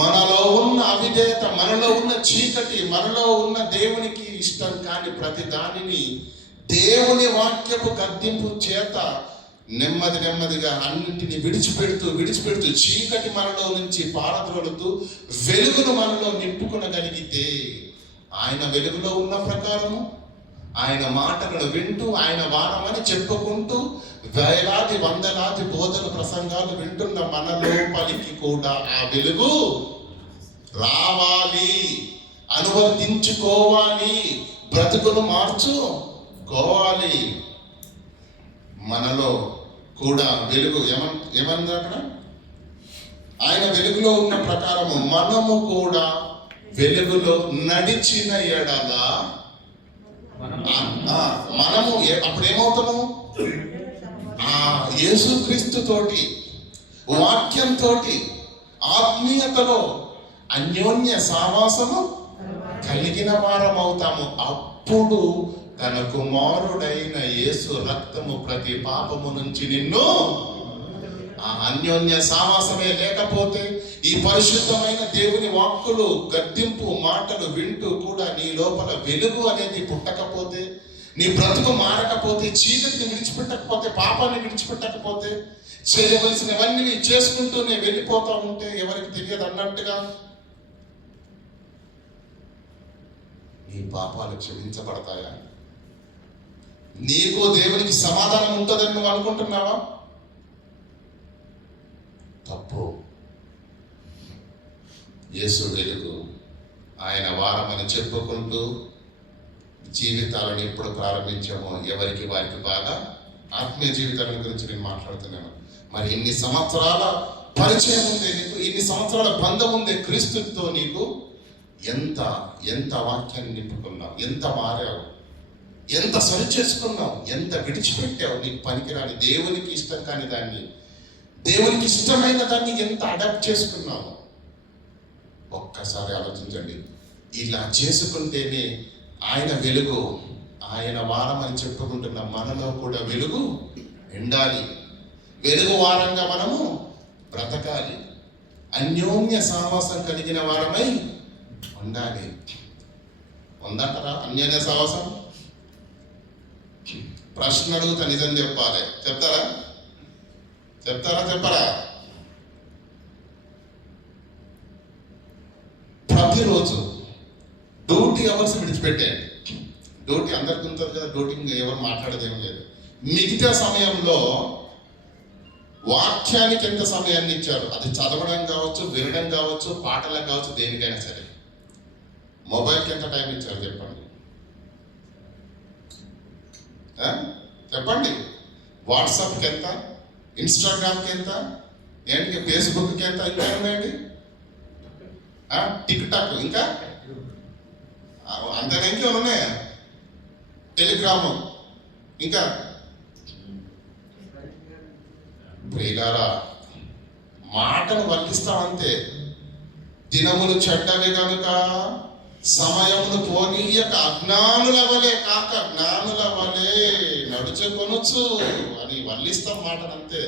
మనలో ఉన్న అవిధేయత, మనలో ఉన్న చీకటి, మనలో ఉన్న దేవునికి ఇష్టం కాని ప్రతి దానిని దేవుని వాక్యపు గద్దింపు చేత నెమ్మదిగా అన్నింటినీ విడిచిపెడుతూ చీకటి మనలో నుంచి పారద్రోలుతూ వెలుగును మనలో నింపుకొనగలిగితే, ఆయన వెలుగులో ఉన్న ప్రకారము ఆయన మాటలను వింటూ, ఆయన వారమని చెప్పుకుంటూ, వేలాది వందలాది బోధన ప్రసంగాలు వింటున్న మన లోపలికి కూడా ఆ వెలుగు రావాలి, అనువర్తించుకోవాలి, బ్రతుకును మార్చుకోవాలి. మనలో కూడా వెలుగు ఏమన్నా అక్కడ ఆయన వెలుగులో ఉన్న ప్రకారము మనము కూడా వెలుగులో నడిచిన ఎడల మనము అప్పుడు ఏమవుతాము? యేసుక్రీస్తు తోటి, వాక్యంతో, ఆత్మీయతలో అన్యోన్య సావాసము కలిగిన వారం అవుతాము. అప్పుడు తన కుమారుడైన యేసు రక్తము ప్రతి పాపము నుంచి నిన్ను, ఆ అన్యోన్య సావాసమే లేకపోతే, ఈ పరిశుద్ధమైన దేవుని వాక్కులు గద్దింపు మాటలు వింటూ కూడా నీ లోపల వెలుగు అనేది పుట్టకపోతే, నీ బ్రతుకు మారకపోతే, చీకటిని విడిచిపెట్టకపోతే, పాపాన్ని విడిచిపెట్టకపోతే, చేయవలసినవన్నీ చేసుకుంటూనే వెళ్ళిపోతా ఉంటే ఎవరికి తెలియదు అన్నట్టుగా నీ పాపాలు క్షమించబడతాయా? నీకు దేవునికి సమాధానం ఉంటుందని నువ్వు అనుకుంటున్నావా? తప్పు. యేసు వెలుగు, ఆయన వారమని చెప్పుకుంటూ జీవితాలను ఎప్పుడు ప్రారంభించామో ఎవరికి వారికి బాగా ఆత్మీయ జీవితాల గురించి నేను మాట్లాడుతున్నాను. మరి ఇన్ని సంవత్సరాల పరిచయం ఉంది నీకు, ఇన్ని సంవత్సరాల బంధం ఉంది క్రీస్తుతో, నీకు ఎంత వాక్యాన్ని నింపుకున్నావు, ఎంత మారావు, ఎంత సరి చేసుకున్నావు, ఎంత విడిచిపెట్టావు నీకు పనికిరాని, దేవునికి ఇష్టం కాని దాన్ని, దేవునికి ఇష్టమైన దాన్ని ఎంత అడాప్ట్ చేసుకున్నావు. ఒక్కసారి ఆలోచించండి. ఇలా చేసుకుంటేనే ఆయన వెలుగు, ఆయన వారం అని చెప్పుకుంటున్న మనలో కూడా వెలుగు ఎండాలి. వెలుగు వారంగా మనము బ్రతకాలి. అన్యోన్య సావాసం కలిగిన వారమై ఉండాలి. ఉందంటారా అన్యోన్య సావాసం? ప్రశ్న అడుగుతా, నిజం చెప్పాలి. చెప్తారా? చెప్పరా? ప్రతిరోజు డ్యూటీ అవర్స్ విడిచిపెట్టేయండి. డ్యూటీ అందరికి ఉంటుంది కదా, డ్యూటీ ఎవరు మాట్లాడేది ఏం లేదు. మిగతా సమయంలో వాక్యానికి ఎంత సమయాన్ని ఇచ్చారు, అది చదవడం కావచ్చు, వినడం కావచ్చు, పాటలకు కావచ్చు, దేనికైనా సరే. మొబైల్కి ఎంత టైం ఇచ్చారు చెప్పండి. వాట్సాప్కి ఎంత, ఇన్స్టాగ్రామ్కి ఎంత, ఏంటి ఫేస్బుక్కి ఎంత, ఇంకా ఉన్నాయండి, టిక్ టాక్, ఇంకా అంతేనా, ఇంకేమైనా ఉన్నాయా, టెలిగ్రాము, ఇంకా ప్రియులారా మాటను వల్లిస్తామంతే. దినములు చెడ్డవి కనుక సమయమును పోనీయక అజ్ఞానుల వలె కాక జ్ఞానుల వలె నడుచుకొనొచ్చు అని వల్లిస్తాం మాటనంతే.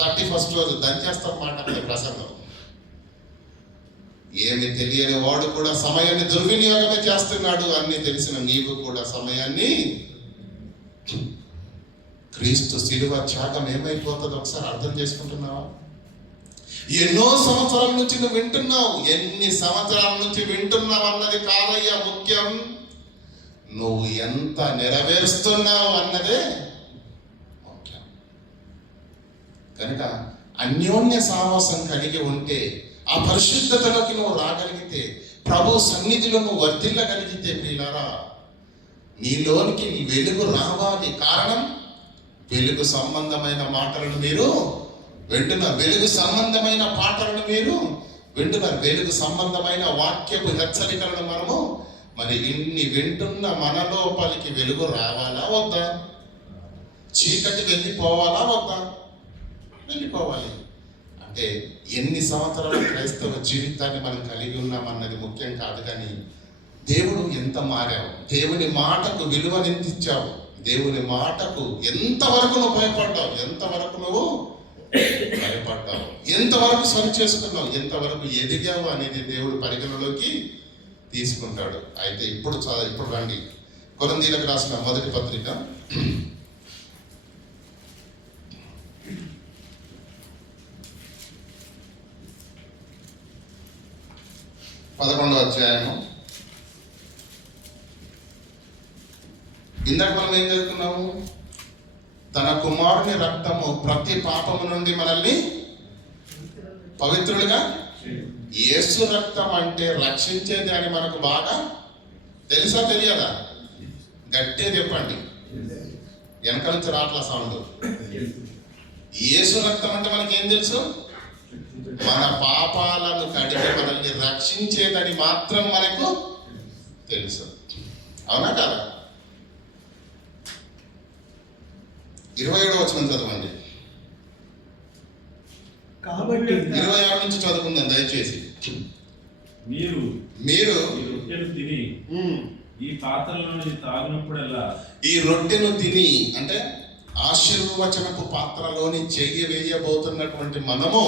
31st రోజు దంచేస్తాం మాట ప్రసంగం. ఏమి తెలియని వాడు కూడా సమయాన్ని దుర్వినియోగమే చేస్తున్నాడు. అన్ని తెలిసిన నీవు కూడా సమయాన్ని, క్రీస్తు శిలువ త్యాగం ఏమైపోతుందో ఒకసారి అర్థం చేసుకుంటున్నావా? ఎన్నో సంవత్సరాల నుంచి నువ్వు వింటున్నావు. ఎన్ని సంవత్సరాల నుంచి వింటున్నావు అన్నది కాదయ్యా ముఖ్యం, నువ్వు ఎంత నెరవేరుస్తున్నావు అన్నదే ముఖ్యం. కనుక అన్యోన్య సావాసం కలిగి ఉంటే, ఆ పరిశుద్ధతలోకి నువ్వు రాగలిగితే, ప్రభు సన్నిధిలో నువ్వు వర్ధిల్లగలిగితే, ప్రియులారా నీలోనికి నీ వెలుగు రావాలి. కారణం, వెలుగు సంబంధమైన మాటలను మీరు వింటున్నారు, వెలుగు సంబంధమైన పాటలను మీరు వింటున్నారు, వెలుగు సంబంధమైన వాక్యపు హెచ్చరికలను మనము మరి ఇన్ని వింటున్న మన లోపలికి వెలుగు రావాలా వద్దా? చీకటి వెళ్ళిపోవాలా వద్దా? వెళ్ళిపోవాలి. అంటే ఎన్ని సంవత్సరాల క్రైస్తవ జీవితాన్ని మనం కలిగి ఉన్నామన్నది ముఖ్యం కాదు, కానీ దేవుడు ఎంత మారావు, దేవుని మాటకు విలువనెంత ఇచ్చావు, దేవుని మాటకు ఎంతవరకు నువ్వు భయపడ్డావు, ఎంతవరకు నువ్వు భయపడ్డావు, ఎంతవరకు సరి చేసుకున్నావు, ఎంతవరకు ఎదిగావు అనేది దేవుడు పరిగణలోకి తీసుకుంటాడు. అయితే ఇప్పుడు రండి కొరింథీయులకు రాసిన మొదటి పత్రిక 11వ అధ్యాయము. ఇందాక మనం ఏం చదువుకున్నాము? తన కుమారుని రక్తము ప్రతి పాపము నుండి మనల్ని పవిత్రులుగా. యేసు రక్తం అంటే రక్షించేది అని మనకు బాగా తెలుసా తెలియదా? గట్టిగా చెప్పండి, వెనక నుంచి రాట్ల సౌండ్. యేసు రక్తం అంటే మనకేం తెలుసు? మన పాపాలను కడిగి మనల్ని రక్షించేదని మాత్రం మనకు తెలుసు. అవునా కదా? 27వ వచనం చదవండి. కాబట్టి 26 నుంచి చదువుకుందాం దయచేసి. మీరు మీరు ఈ రొట్టెలు తిని ఈ పాత్రలోని తాగినప్పుడల్లా, ఈ రొట్టెను తిని అంటే ఆశీర్వచనపు పాత్రలోని చెయ్యి వేయబోతున్నటువంటి మనము,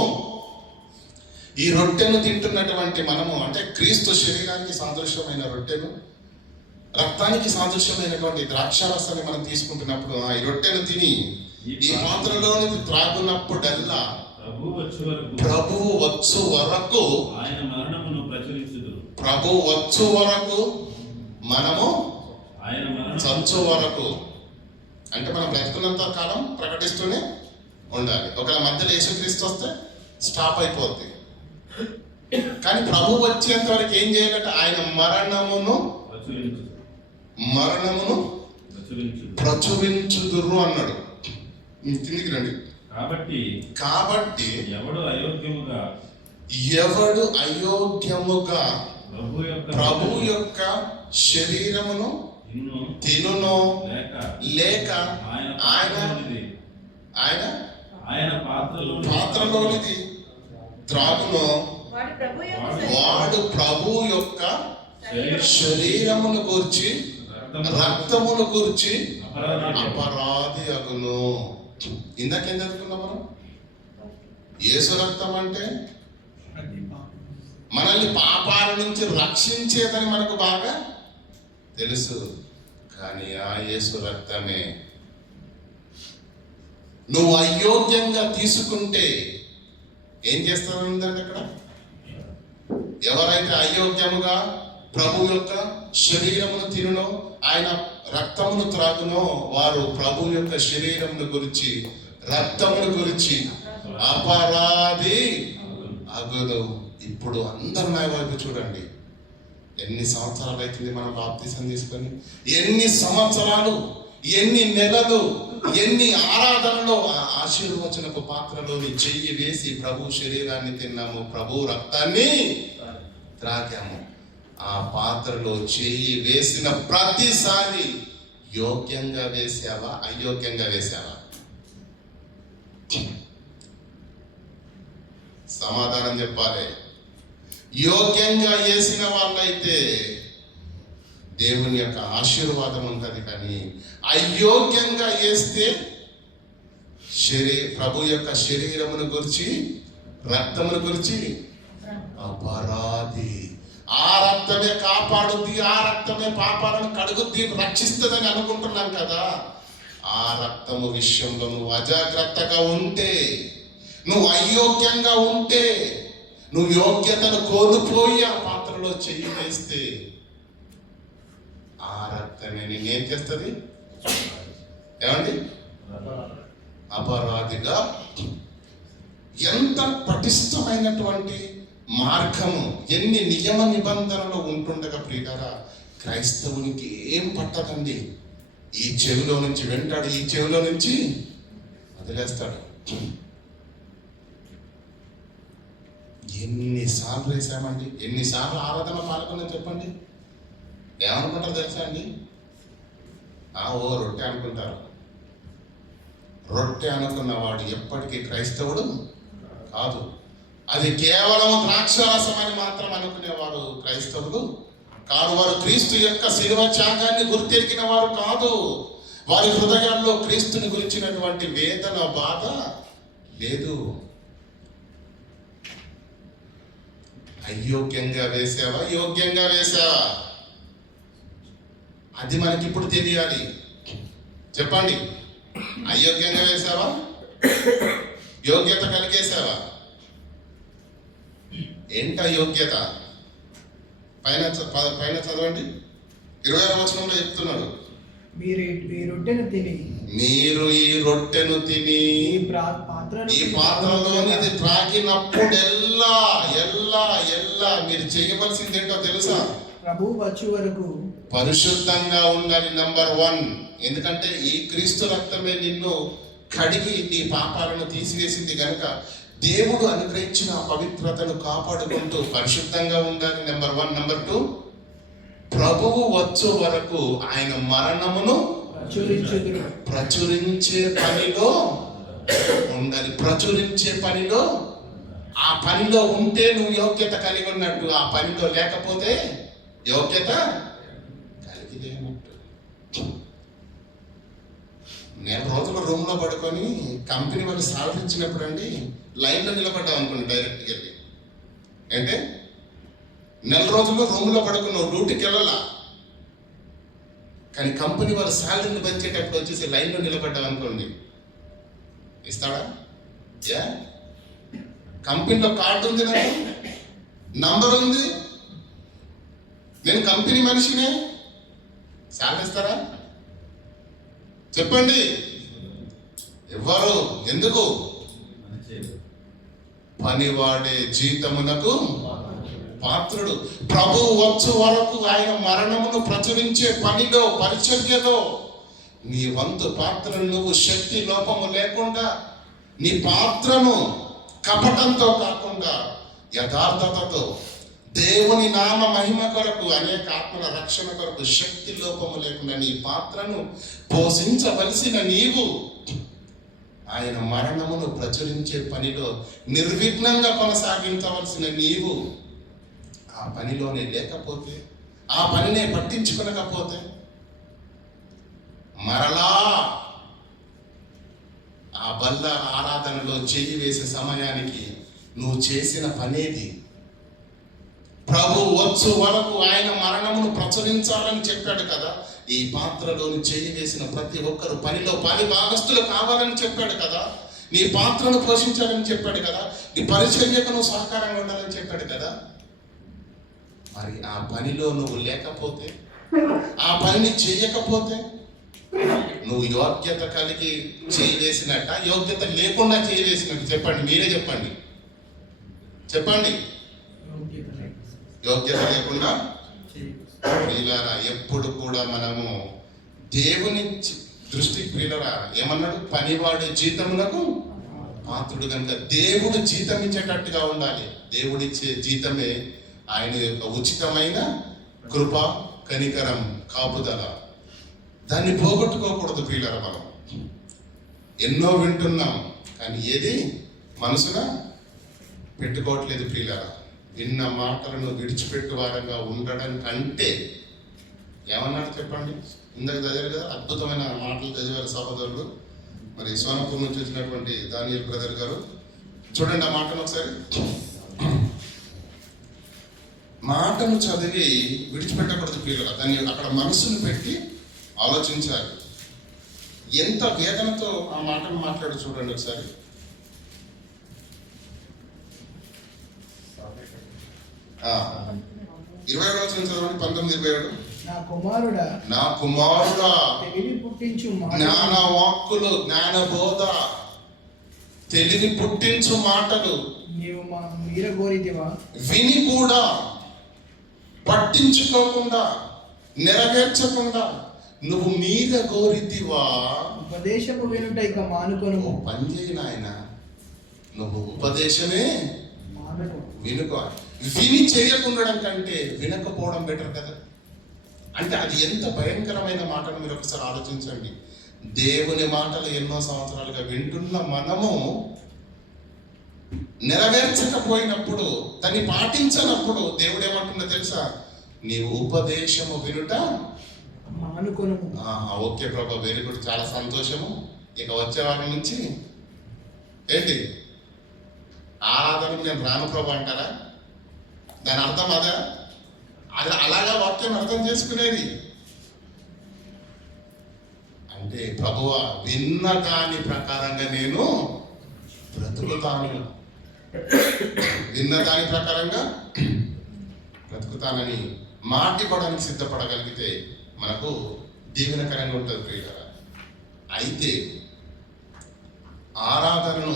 ఈ రొట్టెను తింటున్నటువంటి మనము అంటే క్రీస్తు శరీరానికి సాదృశ్యమైన రొట్టెను, రక్తానికి సాదృశ్యమైనటువంటి ద్రాక్షారసాన్ని మనం తీసుకుంటున్నప్పుడు ఈ రొట్టెను తిని ఈ పాత్రలోని త్రాగునప్పుడల్లా ప్రభువు వచ్చు వరకు ఆయన మరణమును ప్రచురించుదురు. ప్రభు వచ్చు వరకు మనము ఆయన మరణం చంచు వరకు అంటే మనం బ్రతుకున్నంత కాలం ప్రకటిస్తూనే ఉండాలి. ఒకవేళ మధ్యలో యేసుక్రీస్తు వస్తే స్టాప్ అయిపోద్ది. కానీ ప్రభు వచ్చేంత వరకు ఏం చేయాలంటే ఆయన మరణమును ప్రచురించుదురు అన్నాడు. కిందికి రండి. కాబట్టి ఎవడు అయోగ్యముగా ప్రభు యొక్క శరీరమును తినునో లేక ఆయన పాత్రలోనిది త్రాగునో వాడు ప్రభు యొక్క శరీరమును గూర్చి రక్తమును గూర్చి అపరాధి అగును. ఇందాకేం చదువుకున్నాం మనం? యేసు రక్తం అంటే మనల్ని పాపాల నుంచి రక్షించేదని మనకు బాగా తెలుసు. కానీ ఆ యేసు రక్తమే నువ్వు అయోగ్యంగా తీసుకుంటే ఏం చేస్తానంటే అక్కడ ఎవరైతే అయోగ్యముగా ప్రభు యొక్క శరీరమును తినునో ఆయన రక్తమును త్రాగునో వారు ప్రభు యొక్క శరీరమును గురించి రక్తమును గురించి అపరాధి అగును. ఇప్పుడు అందరు నా వైపు చూడండి. ఎన్ని సంవత్సరాలు అవుతుంది మనం బాప్తిసం తీసుకొని? ఎన్ని సంవత్సరాలు, ఎన్ని నెలలు, ఎన్ని ఆరాధనలో ఆ ఆశీర్వచనపు పాత్రలోని చెయ్యి వేసి ప్రభు శరీరాన్ని తిన్నాము, ప్రభు రక్తాన్ని త్రాగాము. ఆ పాత్రలో చెయ్యి వేసిన ప్రతిసారి యోగ్యంగా వేసావా అయోగ్యంగా వేసావా? సమాధానం చెప్పాలి. యోగ్యంగా వేసిన వాళ్ళైతే దేవుని యొక్క ఆశీర్వాదం ఉంటుంది. కానీ అయోగ్యంగా వేస్తే ప్రభు యొక్క శరీరమును గురించి రక్తమును గురించి అపరాధి. ఆ రక్తమే కాపాడుద్ది, ఆ రక్తమే పాపాలను కడుగుద్ది, రక్షిస్తుందని అనుకుంటున్నాం కదా. ఆ రక్తము విషయంలో నువ్వు అజాగ్రత్తగా ఉంటే, నువ్వు అయోగ్యంగా ఉంటే, నువ్వు యోగ్యతను కోల్పోయి ఆ పాత్రలో చెయ్యి వేస్తే ఆ రక్తమే నేనేం చేస్తుంది? ఏమండి? అపరాధిగా. ఎంత పటిష్టమైనటువంటి మార్గము, ఎన్ని నియమ నిబంధనలు ఉంటుండగా ప్రియులారా, క్రైస్తవునికి ఏం పట్టదండి. ఈ చెవిలో నుంచి వెంటాడు, ఈ చెవిలో నుంచి వదిలేస్తాడు. ఎన్నిసార్లు వేసామండి, ఎన్నిసార్లు ఆరాధన పాల్గొని చెప్పండి. ఏమనుకుంటారు తెలుసా అండి? ఓ రొట్టె అనుకుంటారు. రొట్టె అనుకున్నవాడు ఎప్పటికీ క్రైస్తవుడు కాదు. అది కేవలం ద్రాక్షారసం అని మాత్రం అనుకునేవారు క్రైస్తవులు కాదు. వారు క్రీస్తు యొక్క శిలువ త్యాగాన్ని గుర్తెరిగిన వారు కాదు. వారి హృదయాల్లో క్రీస్తుని గురించినటువంటి వేదన, బాధ లేదు. అయోగ్యంగా వేసావా, యోగ్యంగా వేసావా, అది మనకి ఇప్పుడు తెలియాలి. చెప్పండి, అయోగ్యంగా వేసావా, యోగ్యత కలిగేసావా? ఏంటి అయోగ్యత? పైన చదవండి, 20వ వచనంలో చెప్తున్నాడు, మీరు ఈ రొట్టెను తిని మీరు ఈ రొట్టెను తిని ఈ పాత్రలోనిది త్రాగినప్పుడెల్లా ఎల్లా మీరు చేయవలసింది ఏంటో తెలుసా? ప్రభువు వచ్చు వరకు పరిశుద్ధంగా ఉండాలి. నంబర్ 1. ఎందుకంటే ఈ క్రీస్తు రక్తమే నిన్ను కడిగి నీ పాపాలను తీసివేసింది కనుక దేవుడు అనుగ్రహించిన పవిత్రతను కాపాడుకుంటూ పరిశుద్ధంగా ఉండాలి. నంబర్ 1. నంబర్ 2, ప్రభువు వచ్చు వరకు ఆయన మరణమును ప్రచురించే పనిలో ఉండాలి. ప్రచురించే పనిలో, ఆ పనిలో ఉంటే నువ్వు యోగ్యత కలిగి ఉన్నట్టు, ఆ పనిలో లేకపోతే యోగ్యత కలిగి లేనట్టు. 4 రోజులు రూమ్లో పడుకొని కంపెనీ వాళ్ళు సాలరీ ఇచ్చినప్పుడు అండి లైన్లో నిలబడ్డావు అనుకోండి, డైరెక్ట్గా వెళ్ళి అంటే 4 రోజుల్లో రూమ్లో పడుకున్నావు, డ్యూటీకి వెళ్ళాలా, కానీ కంపెనీ వాళ్ళు శాలరీని పెంచేటప్పుడు వచ్చేసి లైన్లో నిలబడ్డావు అనుకోండి, ఇస్తాడా? యా, కంపెనీలో కార్డు ఉంది, నాకు నంబర్ ఉంది, నేను కంపెనీ మనిషినే, శాలరీ ఇస్తారా? చెప్పండి. ఎవ్వరు? ఎందుకు? పనివాడే జీతమునకు పాత్రుడు. ప్రభువు వచ్చు వరకు ఆయన మరణమును ప్రచురించే పనిలో, పరిచర్యలో నీ వంతు పాత్రను నువ్వు శక్తి లోపము లేకుండా, నీ పాత్రను కపటంతో కాకుండా యథార్థతతో, దేవుని నామ మహిమ కొరకు, అనేక ఆత్మల రక్షణ కొరకు శక్తి లోపము లేకుండా నీ పాత్రను పోషించవలసిన నీవు ఆయన మరణమును ప్రచురించే పనిలో నిర్విఘ్నంగా కొనసాగించవలసిన నీవు ఆ పనిలోనే లేకపోతే, ఆ పనినే పట్టించుకొనకపోతే, మరలా ఆ బల్ల ఆరాధనలో చెయ్యి వేసే సమయానికి నువ్వు చేసిన పనేది? ప్రభు వచ్చు వరకు ఆయన మరణమును ప్రచురించాలని చెప్పాడు కదా. ఈ పాత్రలోని చెయ్యి వేసిన ప్రతి ఒక్కరు పనిలో పాలి భాగస్తులు కావాలని చెప్పాడు కదా. నీ పాత్రను పోషించాలని చెప్పాడు కదా. నీ పరిచర్యకు నువ్వు సహకారంగా ఉండాలని చెప్పాడు కదా. మరి ఆ పనిలో నువ్వు లేకపోతే, ఆ పనిని చెయ్యకపోతే నువ్వు యోగ్యత కలిగి చేయవేసినట్ట, యోగ్యత లేకుండా చేయవేసినట్టు? చెప్పండి, మీరే చెప్పండి, చెప్పండి. యోగ్యత లేకుండా ప్రియులారా, ఎప్పుడు కూడా మనము దేవుని దృష్టి, ప్రియులారా ఏమన్నాడు? పనివాడి జీతములకు పాత్రుడు. కనుక దేవుడు జీతం ఇచ్చేటట్టుగా ఉండాలి. దేవుడిచ్చే జీతమే ఆయన యొక్క ఉచితమైన కృప, కనికరం, కాపుదల. దాన్ని పోగొట్టుకోకూడదు ప్రియులారా. మనం ఎన్నో వింటున్నాం, కానీ ఏది మనసున పెట్టుకోవట్లేదు ప్రియులారా. విన్న మాటలను విడిచిపెట్టు వారంగా ఉండడం కంటే, ఏమన్నాడు చెప్పండి? ఇందాక చదివారు కదా, అద్భుతమైన మాటలు చదివారు సహోదరులు. మరి సోనపూర్ నుంచి వచ్చినటువంటి దానియేల్ బ్రదర్ గారు, చూడండి ఆ మాటను ఒకసారి. మాటను చదివి విడిచిపెట్టకూడదు పిల్లలు, దాన్ని అక్కడ మనసును పెట్టి ఆలోచించాలి. ఎంత వేదనతో ఆ మాటను మాట్లాడు చూడండి ఒకసారి. ఆ 20వ వచనం చదవండి, 19:27. నా కుమారుడా జ్ఞాన వాక్కులు, జ్ఞాన బోధ, తెలివి పుట్టించు మాటలు విని కూడా పట్టించుకోకుండా, నెరవేర్చకుండా నువ్వు మీద గోరితివా. ఉపదేశము వినుట ఇక మానుకొను. పని చేయి నాయన, నువ్వు ఉపదేశమే వినుకో. విని చేయకుండడం కంటే వినకపోవడం బెటర్ కదా. అంటే అది ఎంత భయంకరమైన మాటను మీరు ఒకసారి ఆలోచించండి. దేవుని మాటలు ఎన్నో సంవత్సరాలుగా వింటున్న మనము నెరవేర్చకపోయినప్పుడు, దాన్ని పాటించనప్పుడు దేవుడు ఏమంటుందో తెలుసా? నీ ఉపదేశము వినుట అనుకోను. ఓకే ప్రభా, వెరీ గుడ్, చాలా సంతోషము. ఇక వచ్చే వారం నుంచి ఏంటి ఆరాధనకు నేను రాను ప్రభా అంటారా? దాని అర్థం అదా? అది అలాగా వాక్యం అర్థం చేసుకునేది. అంటే ప్రభువా, విన్న దాని ప్రకారంగా నేను బ్రతుకుతాను, విన్న దాని ప్రకారంగా బ్రతుకుతానని మాట ఇవ్వడానికి సిద్ధపడగలిగితే మనకు దీవెనకరంగా ఉంటుంది ప్రియులారా. అయితే ఆరాధనను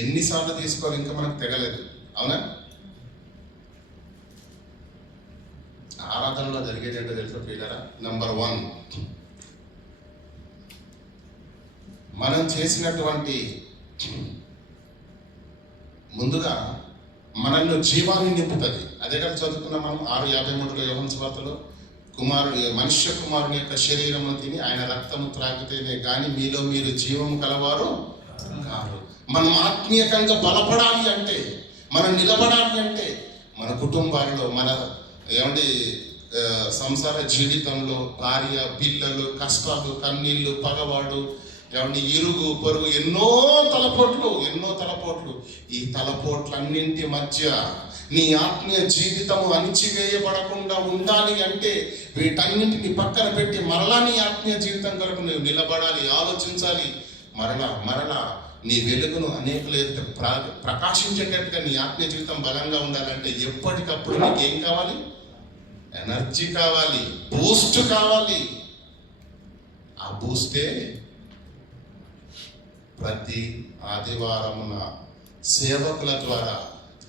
ఎన్నిసార్లు తీసుకోవాలి ఇంకా మనకు తెగలేదు, అవునా? ఆరాధనలో జరిగేది ఏంటో తెలుసా ప్రియులారా? నంబర్ 1, మనం చేసినటువంటి ముందుగా మనల్ని జీవాన్ని నింపుతుంది. అదే కదా చదువుకున్నాం మనం 6:53 యోహాను సువార్తలో, మనుష్య కుమారుని యొక్క శరీరము తిని ఆయన రక్తము త్రాగితేనే కానీ మీలో మీరు జీవము కలవారు కాదు. మనం ఆత్మీయంగా బలపడాలి అంటే, మనం నిలబడాలి అంటే, మన కుటుంబాల్లో, మన సంసార జీవితంలో భార్య, పిల్లలు, కష్టాలు, కన్నీళ్ళు, పగవాడు, ఇరుగు పొరుగు, ఎన్నో తలపోట్లు. ఈ తలపోట్లన్నింటి మధ్య నీ ఆత్మీయ జీవితము అణిచివేయబడకుండా ఉండాలి అంటే వీటన్నింటిని పక్కన పెట్టి మరలా నీ ఆత్మీయ జీవితం కొరకు నువ్వు నిలబడాలి, ఆలోచించాలి. మరలా నీ వెలుగును అనేకులు ప్రకాశించేటట్టుగా నీ ఆత్మీయ జీవితం బలంగా ఉండాలంటే ఎప్పటికప్పుడు నీకేం కావాలి? ఎనర్జీ కావాలి, బూస్ట్ కావాలి. ఆ బూస్టే ప్రతి ఆదివారమున సేవకుల ద్వారా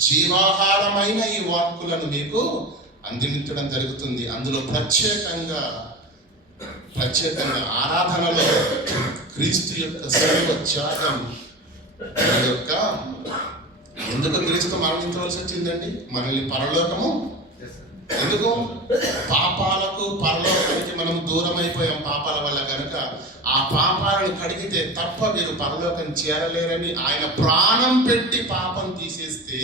జీవాహారమైన ఈ వాక్కులను మీకు అందించడం జరుగుతుంది. అందులో ప్రత్యేకంగా ఆరాధనలో క్రీస్తు యొక్క సేవ త్యాగం యొక్క ఎందుకు క్రీస్తు మరణించవలసి వచ్చిందండి? మనల్ని పరలోకము ఎందుకు? పాపాలకు పరలోకానికి మనం దూరం అయిపోయాం పాపాల వల్ల. కనుక ఆ పాపాలను కడిగితే తప్ప మీరు పరలోకం చేరలేరని ఆయన ప్రాణం పెట్టి పాపం తీసేస్తే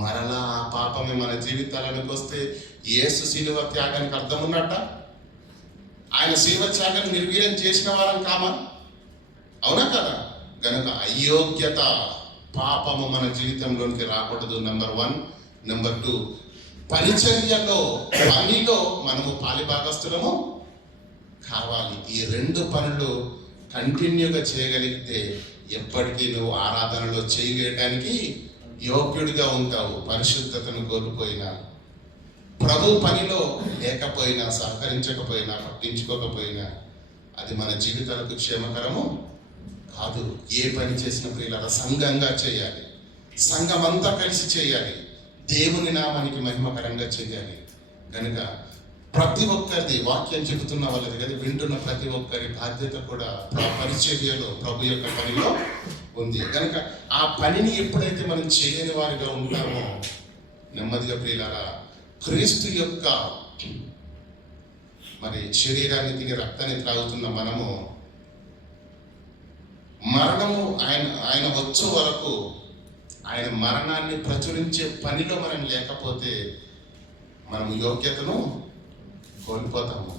మరలా ఆ పాపమే మన జీవితాలకు వస్తే యేసు శిలువ త్యాగానికి అర్థం ఉన్నట్ట? ఆయన శిలువ త్యాగాన్ని నిర్వీర్యం చేసిన వారం కామా? అవునా కదా? కనుక అయోగ్యత, పాపము మన జీవితంలోనికి రాకూడదు. నంబర్ 1. నంబర్ 2, పనిలో మనము పాలిభాగస్తులము కావాలి. ఈ 2 పనులు కంటిన్యూగా చేయగలిగితే ఎప్పటికీ నువ్వు ఆరాధనలో చేయడానికి యోగ్యుడిగా ఉంటావు. పరిశుద్ధతను కోల్పోయినా, ప్రభు పనిలో లేకపోయినా, సహకరించకపోయినా, పట్టించుకోకపోయినా అది మన జీవితాలకు క్షేమకరము కాదు. ఏ పని చేసిన ప్రియులారా సంఘంగా చేయాలి, సంఘమంతా కలిసి చేయాలి, దేవుని నామానికి మహిమకరంగా చేయాలి. కనుక ప్రతి ఒక్కరిది వాక్యం చెబుతున్న వాళ్ళది కదా, వింటున్న ప్రతి ఒక్కరి బాధ్యత కూడా పరిచర్యలో ప్రభు యొక్క పనిలో ఉంది. కనుక ఆ పనిని ఎప్పుడైతే మనం చేయని వారిగా ఉంటామో నెమ్మదిగా ప్రియులారా క్రీస్తు యొక్క శరీరాన్ని తిని రక్తాన్ని త్రాగుతున్న మనము మరణము ఆయన వచ్చే వరకు ఆయన మరణాన్ని ప్రచురించే పనిలో మనం లేకపోతే మనం యోగ్యతను కోల్పోతాము.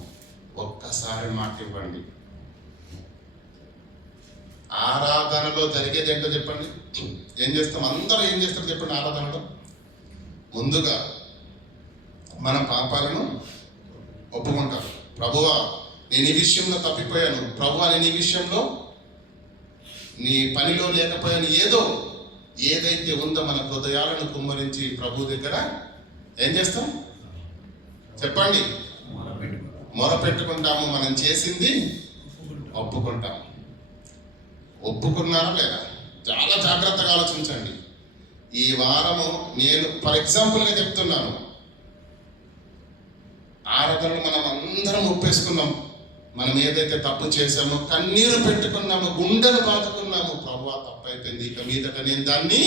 ఒక్కసారి మాట ఇవ్వండి. ఆరాధనలో జరిగేది ఏంటో చెప్పండి. ఏం చేస్తాం? అందరూ ఏం చేస్తారు చెప్పండి? ఆరాధనలో ముందుగా మన పాపాలను ఒప్పుకుంటారు. ప్రభువా, నేను ఈ విషయంలో తప్పిపోయాను, ప్రభువా నేను ఈ విషయంలో నీ పనిలో లేకపోయాను, ఏదైతే ఉందో మన హృదయాలను కుమ్మరించి ప్రభు దగ్గర ఏం చేస్తాం చెప్పండి? మొరపెట్టుకుంటాము. మనం చేసింది ఒప్పుకుంటాం. ఒప్పుకున్నారా లేదా? చాలా జాగ్రత్తగా ఆలోచించండి. ఈ వారము నేను ఫర్ ఎగ్జాంపుల్గా చెప్తున్నాను, ఆరాధనలు మనం అందరం ఒప్పేసుకున్నాం. మనం ఏదైతే తప్పు చేశామో కన్నీరు పెట్టుకున్నామో, గుండెలు బాదుకున్నామో, ప్రభువా తప్పైపోయింది, ఇక మీదట నేను దాన్ని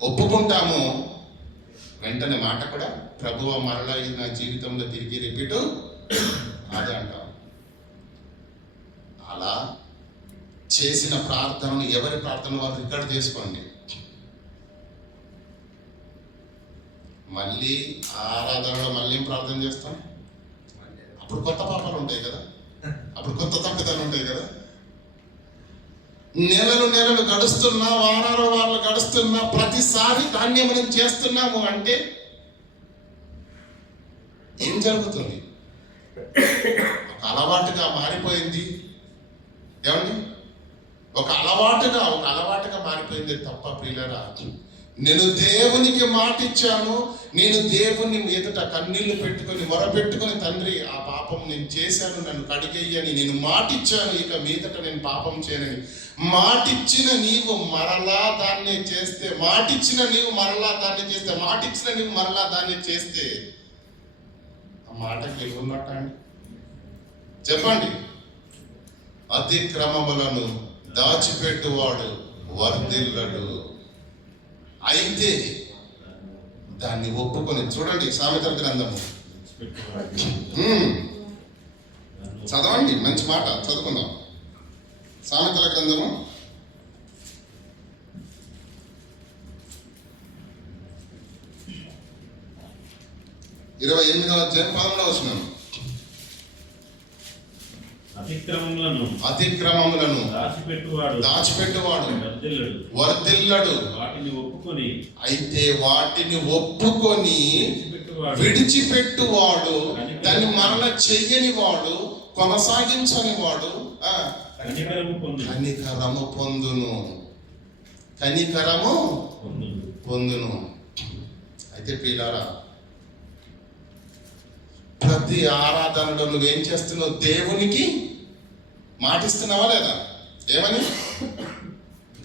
ఒప్పుకుంటాము. వెంటనే మాట కూడా ప్రభువా మరలా ఇది నా జీవితంలో తిరిగి రిపీటు అదే అంటాం. అలా చేసిన ప్రార్థనను ఎవరి ప్రార్థన వారు రికార్డ్ చేసుకోండి. మళ్ళీ ఆరాధనలో మళ్ళీ ఏం ప్రార్థన చేస్తాం? అప్పుడు కొత్త పాపాలు ఉంటాయి కదా, అప్పుడు కొత్త తప్పిదాలు ఉంటాయి కదా. నెలలు గడుస్తున్నా, వారాలు గడుస్తున్నా, ప్రతిసారి దాన్ని మనం చేస్తున్నాము అంటే ఏం జరుగుతుంది? ఒక అలవాటుగా మారిపోయింది. ఏమండి? ఒక అలవాటుగా మారిపోయింది తప్ప ప్రియులారా, నేను దేవునికి మాట ఇచ్చాను, నేను దేవుని ఎదుట కన్నీళ్లు పెట్టుకొని మొరపెట్టుకొని, తండ్రి ఆ పాపం నేను చేశాను, నన్ను కడిగేయని నేను మాట ఇచ్చాను, ఇక మీదట నేను పాపం చేయనని మాటిచ్చిన నీవు మరలా దాన్ని చేస్తే, మాటిచ్చిన నీవు మరలా దాన్ని చేస్తే ఆ మాటకి ఏమున్నట్ట అండి? చెప్పండి. అతిక్రమములను దాచిపెట్టువాడు వర్ధిల్లడు. అయితే దాన్ని ఒప్పుకొని, చూడండి సామెతల గ్రంథము చదవండి, మంచి మాట చదువుకుందాం. సామెతల గ్రంథము 28వ అధ్యాయం 11వ వచనం. అతిక్రమములను దాచిపెట్టువాడు వర్ధిల్లడు. అయితే వాటిని ఒప్పుకొని విడిచిపెట్టువాడు, దాన్ని మరల చెయ్యని వాడు, కొనసాగించని వాడు కనికరము పొందును. అయితే ప్రియులారా, ప్రతి ఆరాధనలో నువ్వేం చేస్తున్నావు? దేవునికి మాటిస్తున్నావా లేదా? ఏమని?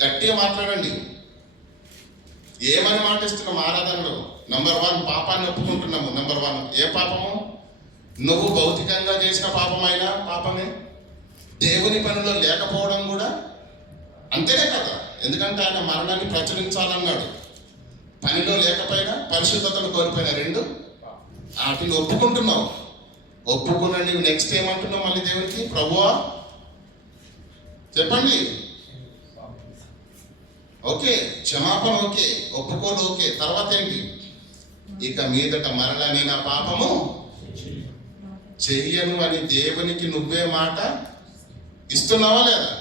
గట్టిగా మాట్లాడండి. ఏమని మాటిస్తున్నాం ఆరాధనలో? నంబర్ 1 పాపాన్ని ఒప్పుకుంటున్నాము. నంబర్ 1 ఏ పాపము? నువ్వు భౌతికంగా చేసిన పాపమైనా పాపమే, దేవుని పనిలో లేకపోవడం కూడా అంతేనే కదా. ఎందుకంటే ఆయన మరణాన్ని ప్రచురించాలన్నాడు. పనిలో లేకపోయినా, పరిశుద్ధతను కోల్పోయినా, 2 వాటిని ఒప్పుకుంటున్నావు. ఒప్పుకున్నా నీవు నెక్స్ట్ ఏమంటున్నావు మళ్ళీ దేవునికి? ప్రభువా చెప్పండి. ఓకే, క్షమాపణ ఓకే, ఒప్పుకోలు ఓకే, తర్వాత ఏంటి? ఇక మీదట మరలా నేను ఆ పాపము చెయ్యను అని దేవునికి నువ్వే మాట ఇస్తున్నావా లేదా?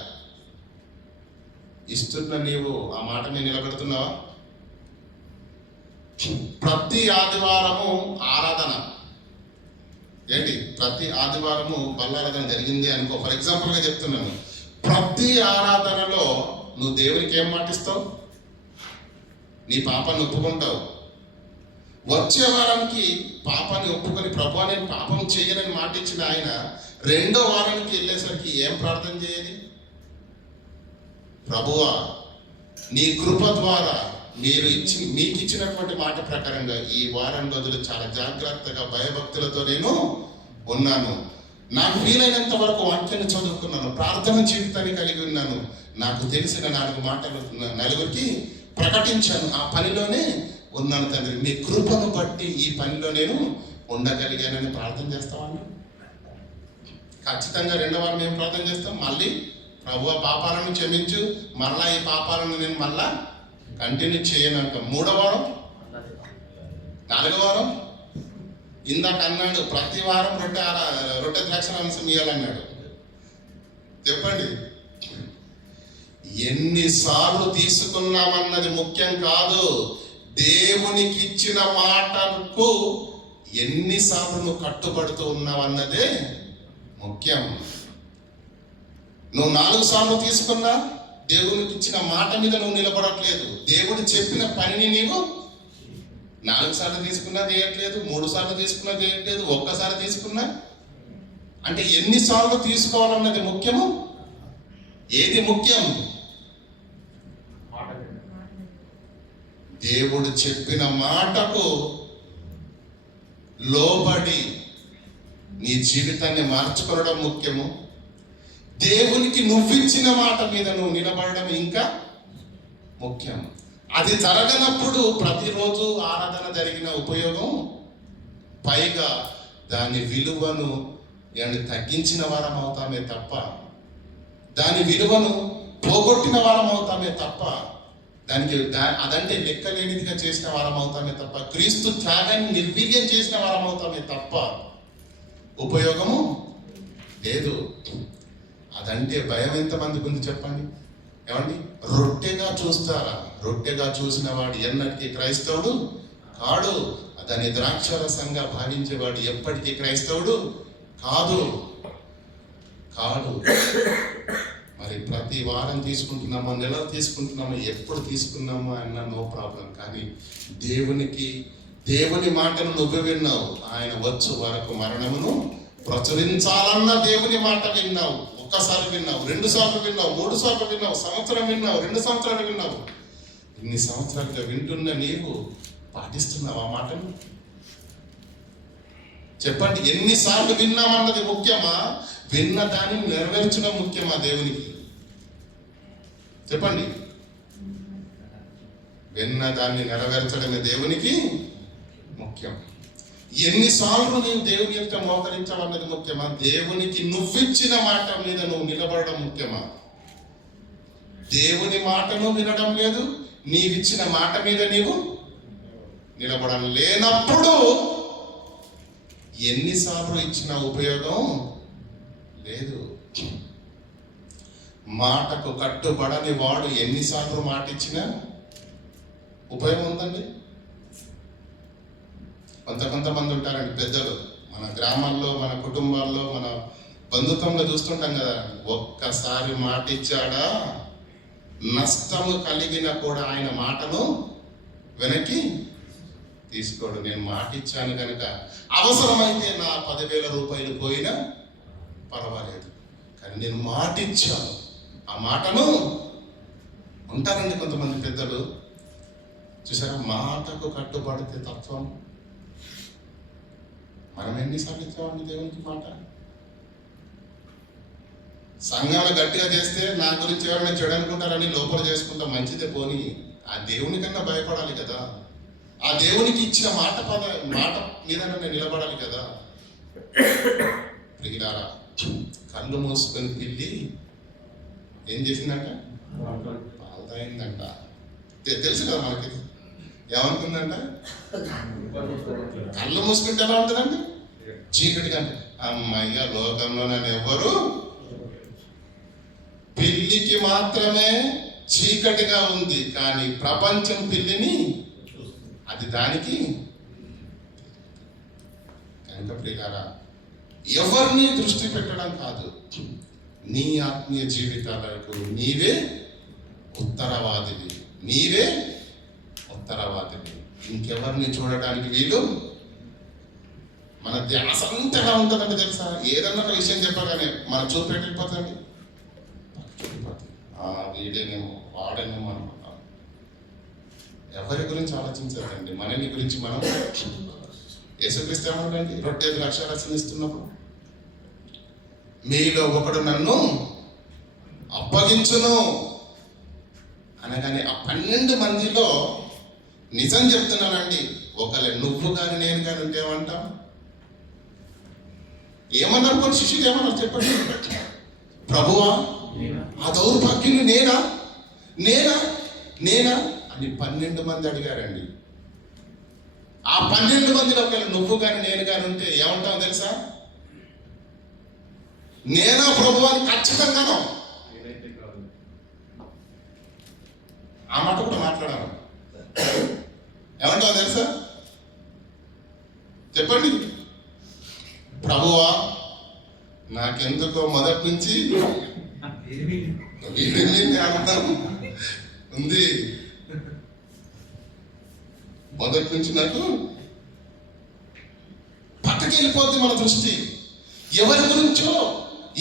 ఇస్తున్న నీవు ఆ మాటని నిలబెడుతున్నావా? ప్రతి ఆదివారము ఆరాధన ఏంటి? ప్రతి ఆదివారము బల్లారాధన జరిగింది అనుకో, ఫర్ ఎగ్జాంపుల్గా చెప్తున్నాను. ప్రతి ఆరాధనలో నువ్వు దేవునికి ఏం మాటిస్తావు? నీ పాపాన్ని ఒప్పుకుంటావు. వచ్చే వారానికి పాపాన్ని ఒప్పుకొని, ప్రభువా నేను పాపం చేయనని మాటిచ్చిన ఆయన 2వ వారానికి వెళ్ళేసరికి ఏం ప్రార్థన చేయాలి? ప్రభువా నీ కృప ద్వారా మీకు ఇచ్చినటువంటి మాట ప్రకారంగా ఈ వారం రోజులు చాలా జాగ్రత్తగా భయభక్తులతో నేను ఉన్నాను. నాకు వీలైనంత వరకు వాక్యాన్ని చదువుకున్నాను, ప్రార్థన జీవితాన్ని కలిగి ఉన్నాను, నాకు తెలిసిన 4 మాటలు నలుగురికి ప్రకటించాను, ఆ పనిలోనే ఉన్నాను తండ్రి, మీ కృపను బట్టి ఈ పనిలో నేను ఉండగలిగానని ప్రార్థన చేస్తామండి. ఖచ్చితంగా 2వ వారం మేము ప్రార్థన చేస్తాం. మళ్ళీ ప్రభువా పాపాలను క్షమించు, మరలా ఈ పాపాలను నేను మళ్ళా కంటిన్యూ చేయనంట. 3వ వారం, 4వ వారం ఇందాక అన్నాడు ప్రతి వారం రొట్టె ద్రాక్ష అంశం ఇవ్వాలన్నాడు. చెప్పండి, ఎన్నిసార్లు తీసుకున్నామన్నది ముఖ్యం కాదు, దేవునికి ఇచ్చిన మాటకు ఎన్నిసార్లు నువ్వు కట్టుబడుతూ ఉన్నావన్నదే ముఖ్యం. నువ్వు 4 సార్లు తీసుకున్నా దేవునికి ఇచ్చిన మాట మీద నువ్వు నిలబడట్లేదు. దేవుడు చెప్పిన పనిని నీవు 4 సార్లు తీసుకున్నా చేయట్లేదు, 3 సార్లు తీసుకున్నా చేయట్లేదు, 1 సారి తీసుకున్నా. అంటే ఎన్నిసార్లు తీసుకోవాలన్నది ముఖ్యము. ఏది ముఖ్యం? దేవుడు చెప్పిన మాటకు లోబడి నీ జీవితాన్ని మార్చుకోవడం ముఖ్యము. దేవునికి నువ్విచ్చిన మాట మీద నువ్వు నిలబడడం ఇంకా ముఖ్యం. అది జరగనప్పుడు ప్రతిరోజు ఆరాధన జరిగిన ఉపయోగం, పైగా దాని విలువను తగ్గించిన వారం అవుతామే తప్ప దాని విలువను పోగొట్టిన వారం అవుతామే తప్ప అదంటే లెక్కలేనిదిగా చేసిన వారం అవుతామే తప్ప, క్రీస్తు త్యాగాన్ని నిర్వీర్యం చేసిన వారం అవుతామే తప్ప ఉపయోగము లేదు. అదంటే భయం ఎంతమందికి ఉంది చెప్పండి? ఏమండి, రొట్టెగా చూస్తారా? రొట్టెగా చూసిన వాడు ఎన్నటికీ క్రైస్తవుడు కాడు. దాన్ని ద్రాక్షరసంగా భావించేవాడు ఎప్పటికీ క్రైస్తవుడు కాదు. మరి ప్రతి వారం తీసుకుంటున్నామో, నెలలు తీసుకుంటున్నామో, ఎప్పుడు తీసుకున్నామో అన్న నో ప్రాబ్లం. కానీ దేవుని మాటను నువ్వు విన్నావు. ఆయన వచ్చు వరకు మరణమును ప్రచురించాలన్న దేవుని మాట విన్నావు. ఒక్కసారి విన్నావు, 2 సార్లు విన్నావు, 3 సార్లు విన్నావు, సంవత్సరం విన్నావు, 2 సంవత్సరాలు విన్నావు. ఇన్ని సంవత్సరాలుగా వింటున్న నీవు పాటిస్తున్నావు ఆ మాటను? చెప్పండి, ఎన్నిసార్లు విన్నామన్నది ముఖ్యమా, విన్న దాన్ని నెరవేర్చడం ముఖ్యమా దేవునికి? చెప్పండి. విన్న దాన్ని నెరవేర్చడమే దేవునికి ముఖ్యం. ఎన్నిసార్లు నీవు దేవుని యొక్క మోకరించావన్నది ముఖ్యమా? దేవునికి నువ్విచ్చిన మాట మీద నువ్వు నిలబడడం ముఖ్యమా? దేవుని మాటను వినడం లేదు, నీవిచ్చిన మాట మీద నీవు నిలబడడం లేనప్పుడు ఎన్నిసార్లు ఇచ్చిన ఉపయోగం లేదు. మాటకు కట్టుబడని వాడు ఎన్నిసార్లు మాట ఇచ్చినా ఉపయోగం ఉందండి? కొంతమంది ఉంటారండి పెద్దలు, మన గ్రామాల్లో, మన కుటుంబాల్లో, మన బంధుత్వంలో చూస్తుంటాం కదా, ఒక్కసారి మాట ఇచ్చాడా నష్టము కలిగిన కూడా ఆయన మాటను వెనక్కి తీసుకోడు. నేను మాట ఇచ్చాను కనుక అవసరమైతే నా 10,000 రూపాయలు పోయినా పర్వాలేదు, కానీ నేను మాట ఇచ్చాను, ఆ మాటను ఉంటారండి కొంతమంది పెద్దలు. చూసారా, మాటకు కట్టుబడితే తత్వం. మనం ఎన్నిసార్లు ఇచ్చామండి దేవునికి మాట? సంఘాలు గట్టిగా చేస్తే నా గురించి ఎవరైనా చెడు అనుకుంటారని లోపల చేసుకుంటా, మంచిదే పోని. ఆ దేవుని కన్నా భయపడాలి కదా, ఆ దేవునికి ఇచ్చిన మాట మీద నేను నిలబడాలి కదా. ప్రియులారా, కళ్ళు మూసుకొని పిల్లి ఏం చేసిందంట? పాలు తాగిందంట. తెలుసు కదా మనకి. ఏమనుకుందంట? కళ్ళు మూసుకుంటే ఎలా ఉంటుందండి? చీకటిగా. అమ్మయ్య, లోకంలో నన్ను ఎవ్వరు, పిల్లికి మాత్రమే చీకటిగా ఉంది, కానీ ప్రపంచం పిల్లిని అది దానికి. కనుక ప్రియులారా, ఎవరిని దృష్టి పెట్టడం కాదు, నీ ఆత్మీయ జీవితాలకు నీవే ఉత్తరవాదివి. ఇంకెవరిని చూడటానికి వీలు. మన ధ్యాస అంతగా ఉంటుందంటే తెలుసా, ఏదన్నా ఒక విషయం చెప్పగానే మన చూపు పెట్టిపోతుంది. వీడేనేమో, వాడేనేమో అనుకుంటాం. ఎవరి గురించి ఆలోచించదండి, మనని గురించి మనం. యేసుక్రీస్తు ఏమన్నాడండి? రొట్టె ద్రాక్షారసం ఇస్తున్నప్పుడు, మీలో ఒకడు నన్ను అప్పగించును అనగానే ఆ 12 మందిలో నిజం చెప్తున్నానండి, ఒకళ్ళే నువ్వు కానీ నేను కానీ ఉంటే ఏమంటాం? ఏమన్నారు కొన్ని శిష్యులు? ఏమన్నారు చెప్పండి? ప్రభువా, ఆ దౌర్భాగ్యుని నేనా అని 12 మంది అడిగారండి. ఆ 12 మందిలో ఒకవేళ నువ్వు కానీ నేను కానీ ఉంటే ఏమంటావు తెలుసా? నేనా ప్రభు అని ఖచ్చితంగాను ఆ మాట కూడా మాట్లాడాను. ఏమంటావు తెలుసా? చెప్పండి. ప్రభువా, నాకెందుకో మొదటి నుంచి ఉంది, మొదటి నుంచి నాకు పక్కకెళ్ళిపోద్ది మన దృష్టి. ఎవరి గురించో,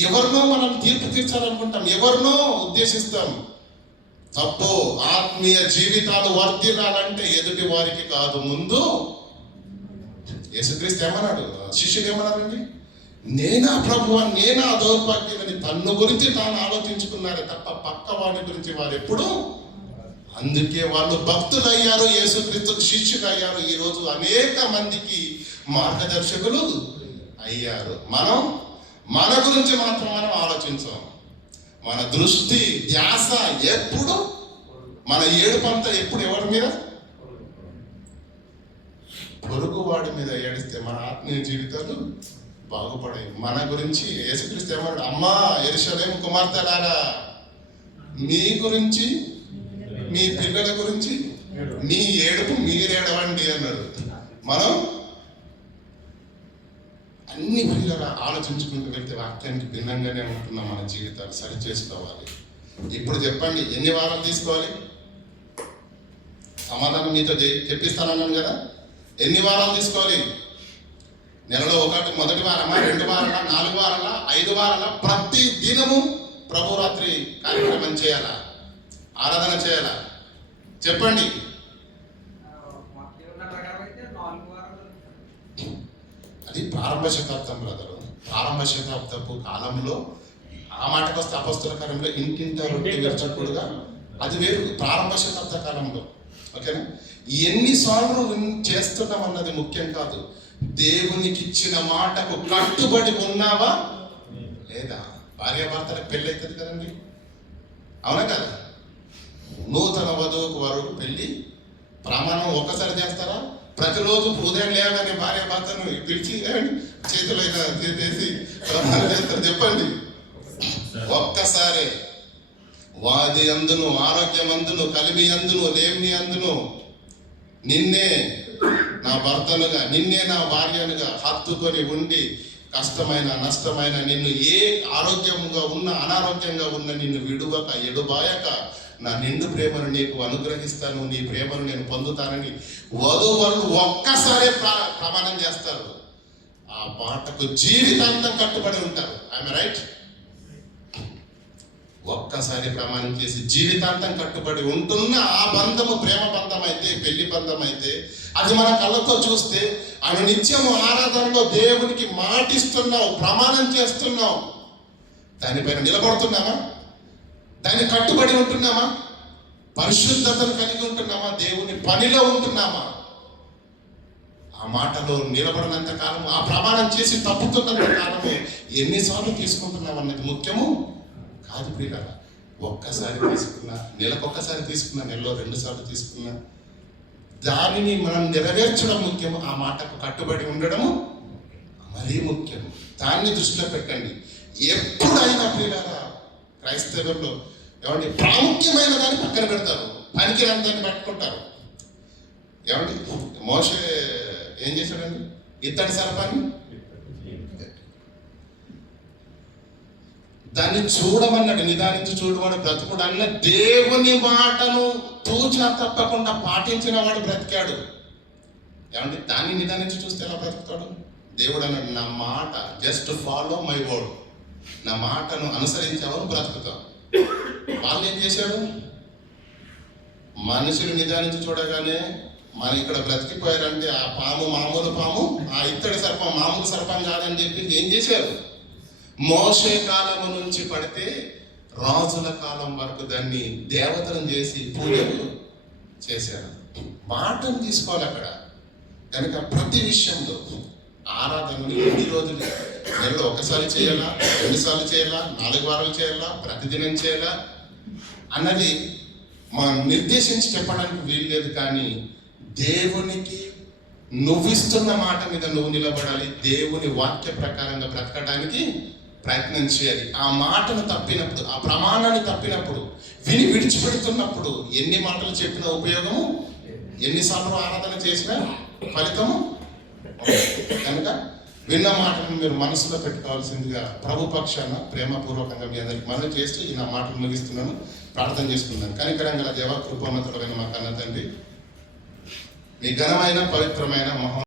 ఎవరినో మనం తీర్పు తీర్చాలనుకుంటాం, ఎవరినో ఉద్దేశిస్తాం. తప్పు. ఆత్మీయ జీవితాలు వర్ధిల్లాలంటే ఎదుటి వారికి కాదు, ముందు. యేసుక్రీస్తు ఏమన్నాడు? శిష్యుడు ఏమన్నారండి? నేనా ప్రభువా, నేనా దౌర్భాగ్యులని తన్ను గురించి తాను ఆలోచించుకున్నారే తప్ప పక్క వాడి గురించి వారు ఎప్పుడు. అందుకే వాళ్ళు భక్తులయ్యారు, యేసుక్రీస్తుకు శిష్యులు అయ్యారు. ఈరోజు అనేక మందికి మార్గదర్శకులు అయ్యారు. మనం మన గురించి మాత్రం మనం ఆలోచించాం. మన దృష్టి ధ్యాస ఎప్పుడు మన ఏడుపంతా ఎప్పుడు ఎవరి మీద? పొరుగువాడి మీద ఏడిస్తే మన ఆత్మీయ జీవితాలు బాగుపడాయి. మన గురించి యేసుక్రీస్తు ఏమన్నాడు? అమ్మా యెరూషలేము కుమార్తెలారా, మీ గురించి మీ పిల్లల గురించి మీ ఏడుపు మీరేడవండి అన్నాడు. మనం అన్ని పిల్లల ఆలోచించుకుంటూ వెళ్తే వాక్యానికి భిన్నంగానే ఉంటున్నాం. మన జీవితాలు సరి చేసుకోవాలి. ఇప్పుడు చెప్పండి, ఎన్ని వారాలు తీసుకోవాలి? సమాధానం మీతో చెప్పిస్తానన్నాను కదా. ఎన్ని వారాలు తీసుకోవాలి? నెలలో ఒకటి, మొదటి వారమా, 2 వారాలా, 4 వారాలా, 5 వారాలా? ప్రతి దినము ప్రభురాత్రి కార్యక్రమం చేయాలా? ఆరాధన చేయాలా? చెప్పండి. అది ప్రారంభ శతాబ్దం బ్రదరు. ప్రారంభ శతాబ్దపు కాలంలో ఆ మాటకు వస్తే అపొస్తల కార్యంలో ఇంటింటా రొట్టె విరచకూడగా అది వేరు. ప్రారంభ శతాబ్ద కాలంలో ఓకేనా. ఎన్నిసార్లు చేస్తున్నాం అన్నది ముఖ్యం కాదు. దేవునికి ఇచ్చిన మాటకు కట్టుబడి ఉన్నావా లేదా? భార్యాభర్తలకు పెళ్ళి అవుతుంది కదండి, అవునా కదా? నూతన వధువుకు వరకు పెళ్ళి ప్రమాణం ఒక్కసారి చేస్తారా? ప్రతిరోజు ఉదయం లేవగానే భార్యాభర్తను పిలిచి చేతులు చేసి ప్రమాణం చేస్తారు? చెప్పండి. ఒక్కసారి వాది అందును, ఆరోగ్యం అందును, కలిమి అందును, లేమి అందును నిన్నే నా భర్తనుగా, నిన్నే నా భార్యనుగా హత్తుకొని ఉండి కష్టమైన నష్టమైన నిన్ను ఏ ఆరోగ్యంగా ఉన్న అనారోగ్యంగా ఉన్న నిన్ను విడువక ఎడుబాయక నా నిండు ప్రేమను నీకు అనుగ్రహిస్తాను, నీ ప్రేమను నేను పొందుతానని వధువులు ఒక్కసారే ప్రమాణం చేస్తారు. ఆ మాటకు జీవితాంతం కట్టుబడి ఉంటారు. I'm right? ఒక్కసారి ప్రమాణం చేసి జీవితాంతం కట్టుబడి ఉంటున్న ఆ బంధము ప్రేమ బంధం అయితే, పెళ్లి బంధం అయితే, అది మన కళ్ళతో చూస్తే అను నిత్యము ఆరాధనలో దేవునికి మాటిస్తున్నావు, ప్రమాణం చేస్తున్నావు, దానిపైన నిలబడుతున్నామా? దాన్ని కట్టుబడి ఉంటున్నామా? పరిశుద్ధతను కలిగి ఉంటున్నామా? దేవుని పనిలో ఉంటున్నామా? ఆ మాటలో నిలబడినంత కాలము, ఆ ప్రమాణం చేసి తప్పుతున్నంత కాలము ఎన్నిసార్లు తీసుకుంటున్నాం అన్నది ముఖ్యము కాదు ప్రియులారా. ఒక్కసారి తీసుకున్నా, నెలకొక్కసారి తీసుకున్నా, నెలలో 2 సార్లు తీసుకున్నా, దానిని మనం నెరవేర్చడం ముఖ్యము. ఆ మాటకు కట్టుబడి ఉండడము మరీ ముఖ్యము. దాన్ని దృష్టిలో పెట్టండి. ఎప్పుడైనా ప్రియులారా క్రైస్తవుల్లో ఏమండి ప్రాముఖ్యమైన దాన్ని పక్కన పెడతారు, పనికిరాని దాన్ని పట్టుకుంటారు. ఏమండి మోషే ఏం చేశాడండి? ఇత్తడి సర్పాన్ని దాన్ని చూడమన్నాడు, నిదానించి చూడవాడు బ్రతుకుడు అన్న. దేవుని మాటను తూచా తప్పకుండా పాటించిన వాడు బ్రతికాడు. ఏమంటే దాన్ని నిదానించి చూస్తే ఎలా బ్రతుకుతాడు? దేవుడు అన్నాడు, నా మాట జస్ట్ ఫాలో మై వర్డ్, నా మాటను అనుసరించావని బ్రతుకుతావు. వాళ్ళు ఏం చేశాడు? మనుషులు నిదానించి చూడగానే మన ఇక్కడ బ్రతికిపోయారంటే ఆ పాము మామూలు పాము, ఆ ఇత్తడి సర్పం మామూలు సర్పం కాదని చెప్పి ఏం చేశారు? మోషే కాలము నుంచి పడితే రాజుల కాలం వరకు దాన్ని దేవతలను చేసి పూజలు చేశారు. మాటను తీసుకోవాలి అక్కడ. కనుక ప్రతి విషయంలో ఆరాధనలు ఎన్ని రోజులు, నెలలో 1 సారి చేయాలా, 2 సార్లు చేయాలా, 4 వారాలు చేయాలా, ప్రతిదినం చేయాలా అన్నది మనం నిర్దేశించి చెప్పడానికి వీలు లేదు. కానీ దేవునికి నువ్విస్తున్న మాట మీద నువ్వు నిలబడాలి. దేవుని వాక్య ప్రకారంగా బ్రతకడానికి ప్రయత్నం చేయాలి. ఆ మాటను తప్పినప్పుడు, ఆ ప్రమాణాన్ని తప్పినప్పుడు, విని విడిచిపెడుతున్నప్పుడు ఎన్ని మాటలు చెప్పిన ఉపయోగము, ఎన్నిసార్లు ఆరాధన చేసినా ఫలితము. కనుక విన్న మాటలను మీరు మనసులో పెట్టుకోవాల్సిందిగా ప్రభు పక్షాన ప్రేమపూర్వకంగా మీ అందరికి మనం చేస్తూ ఈ నా మాటలు ముగిస్తున్నాను. ప్రార్థన చేసుకుందాం. కనికరంగల దేవ, కృపామతుడమైన మా కన్న తండ్రి, మీ ఘనమైన పవిత్రమైన మహా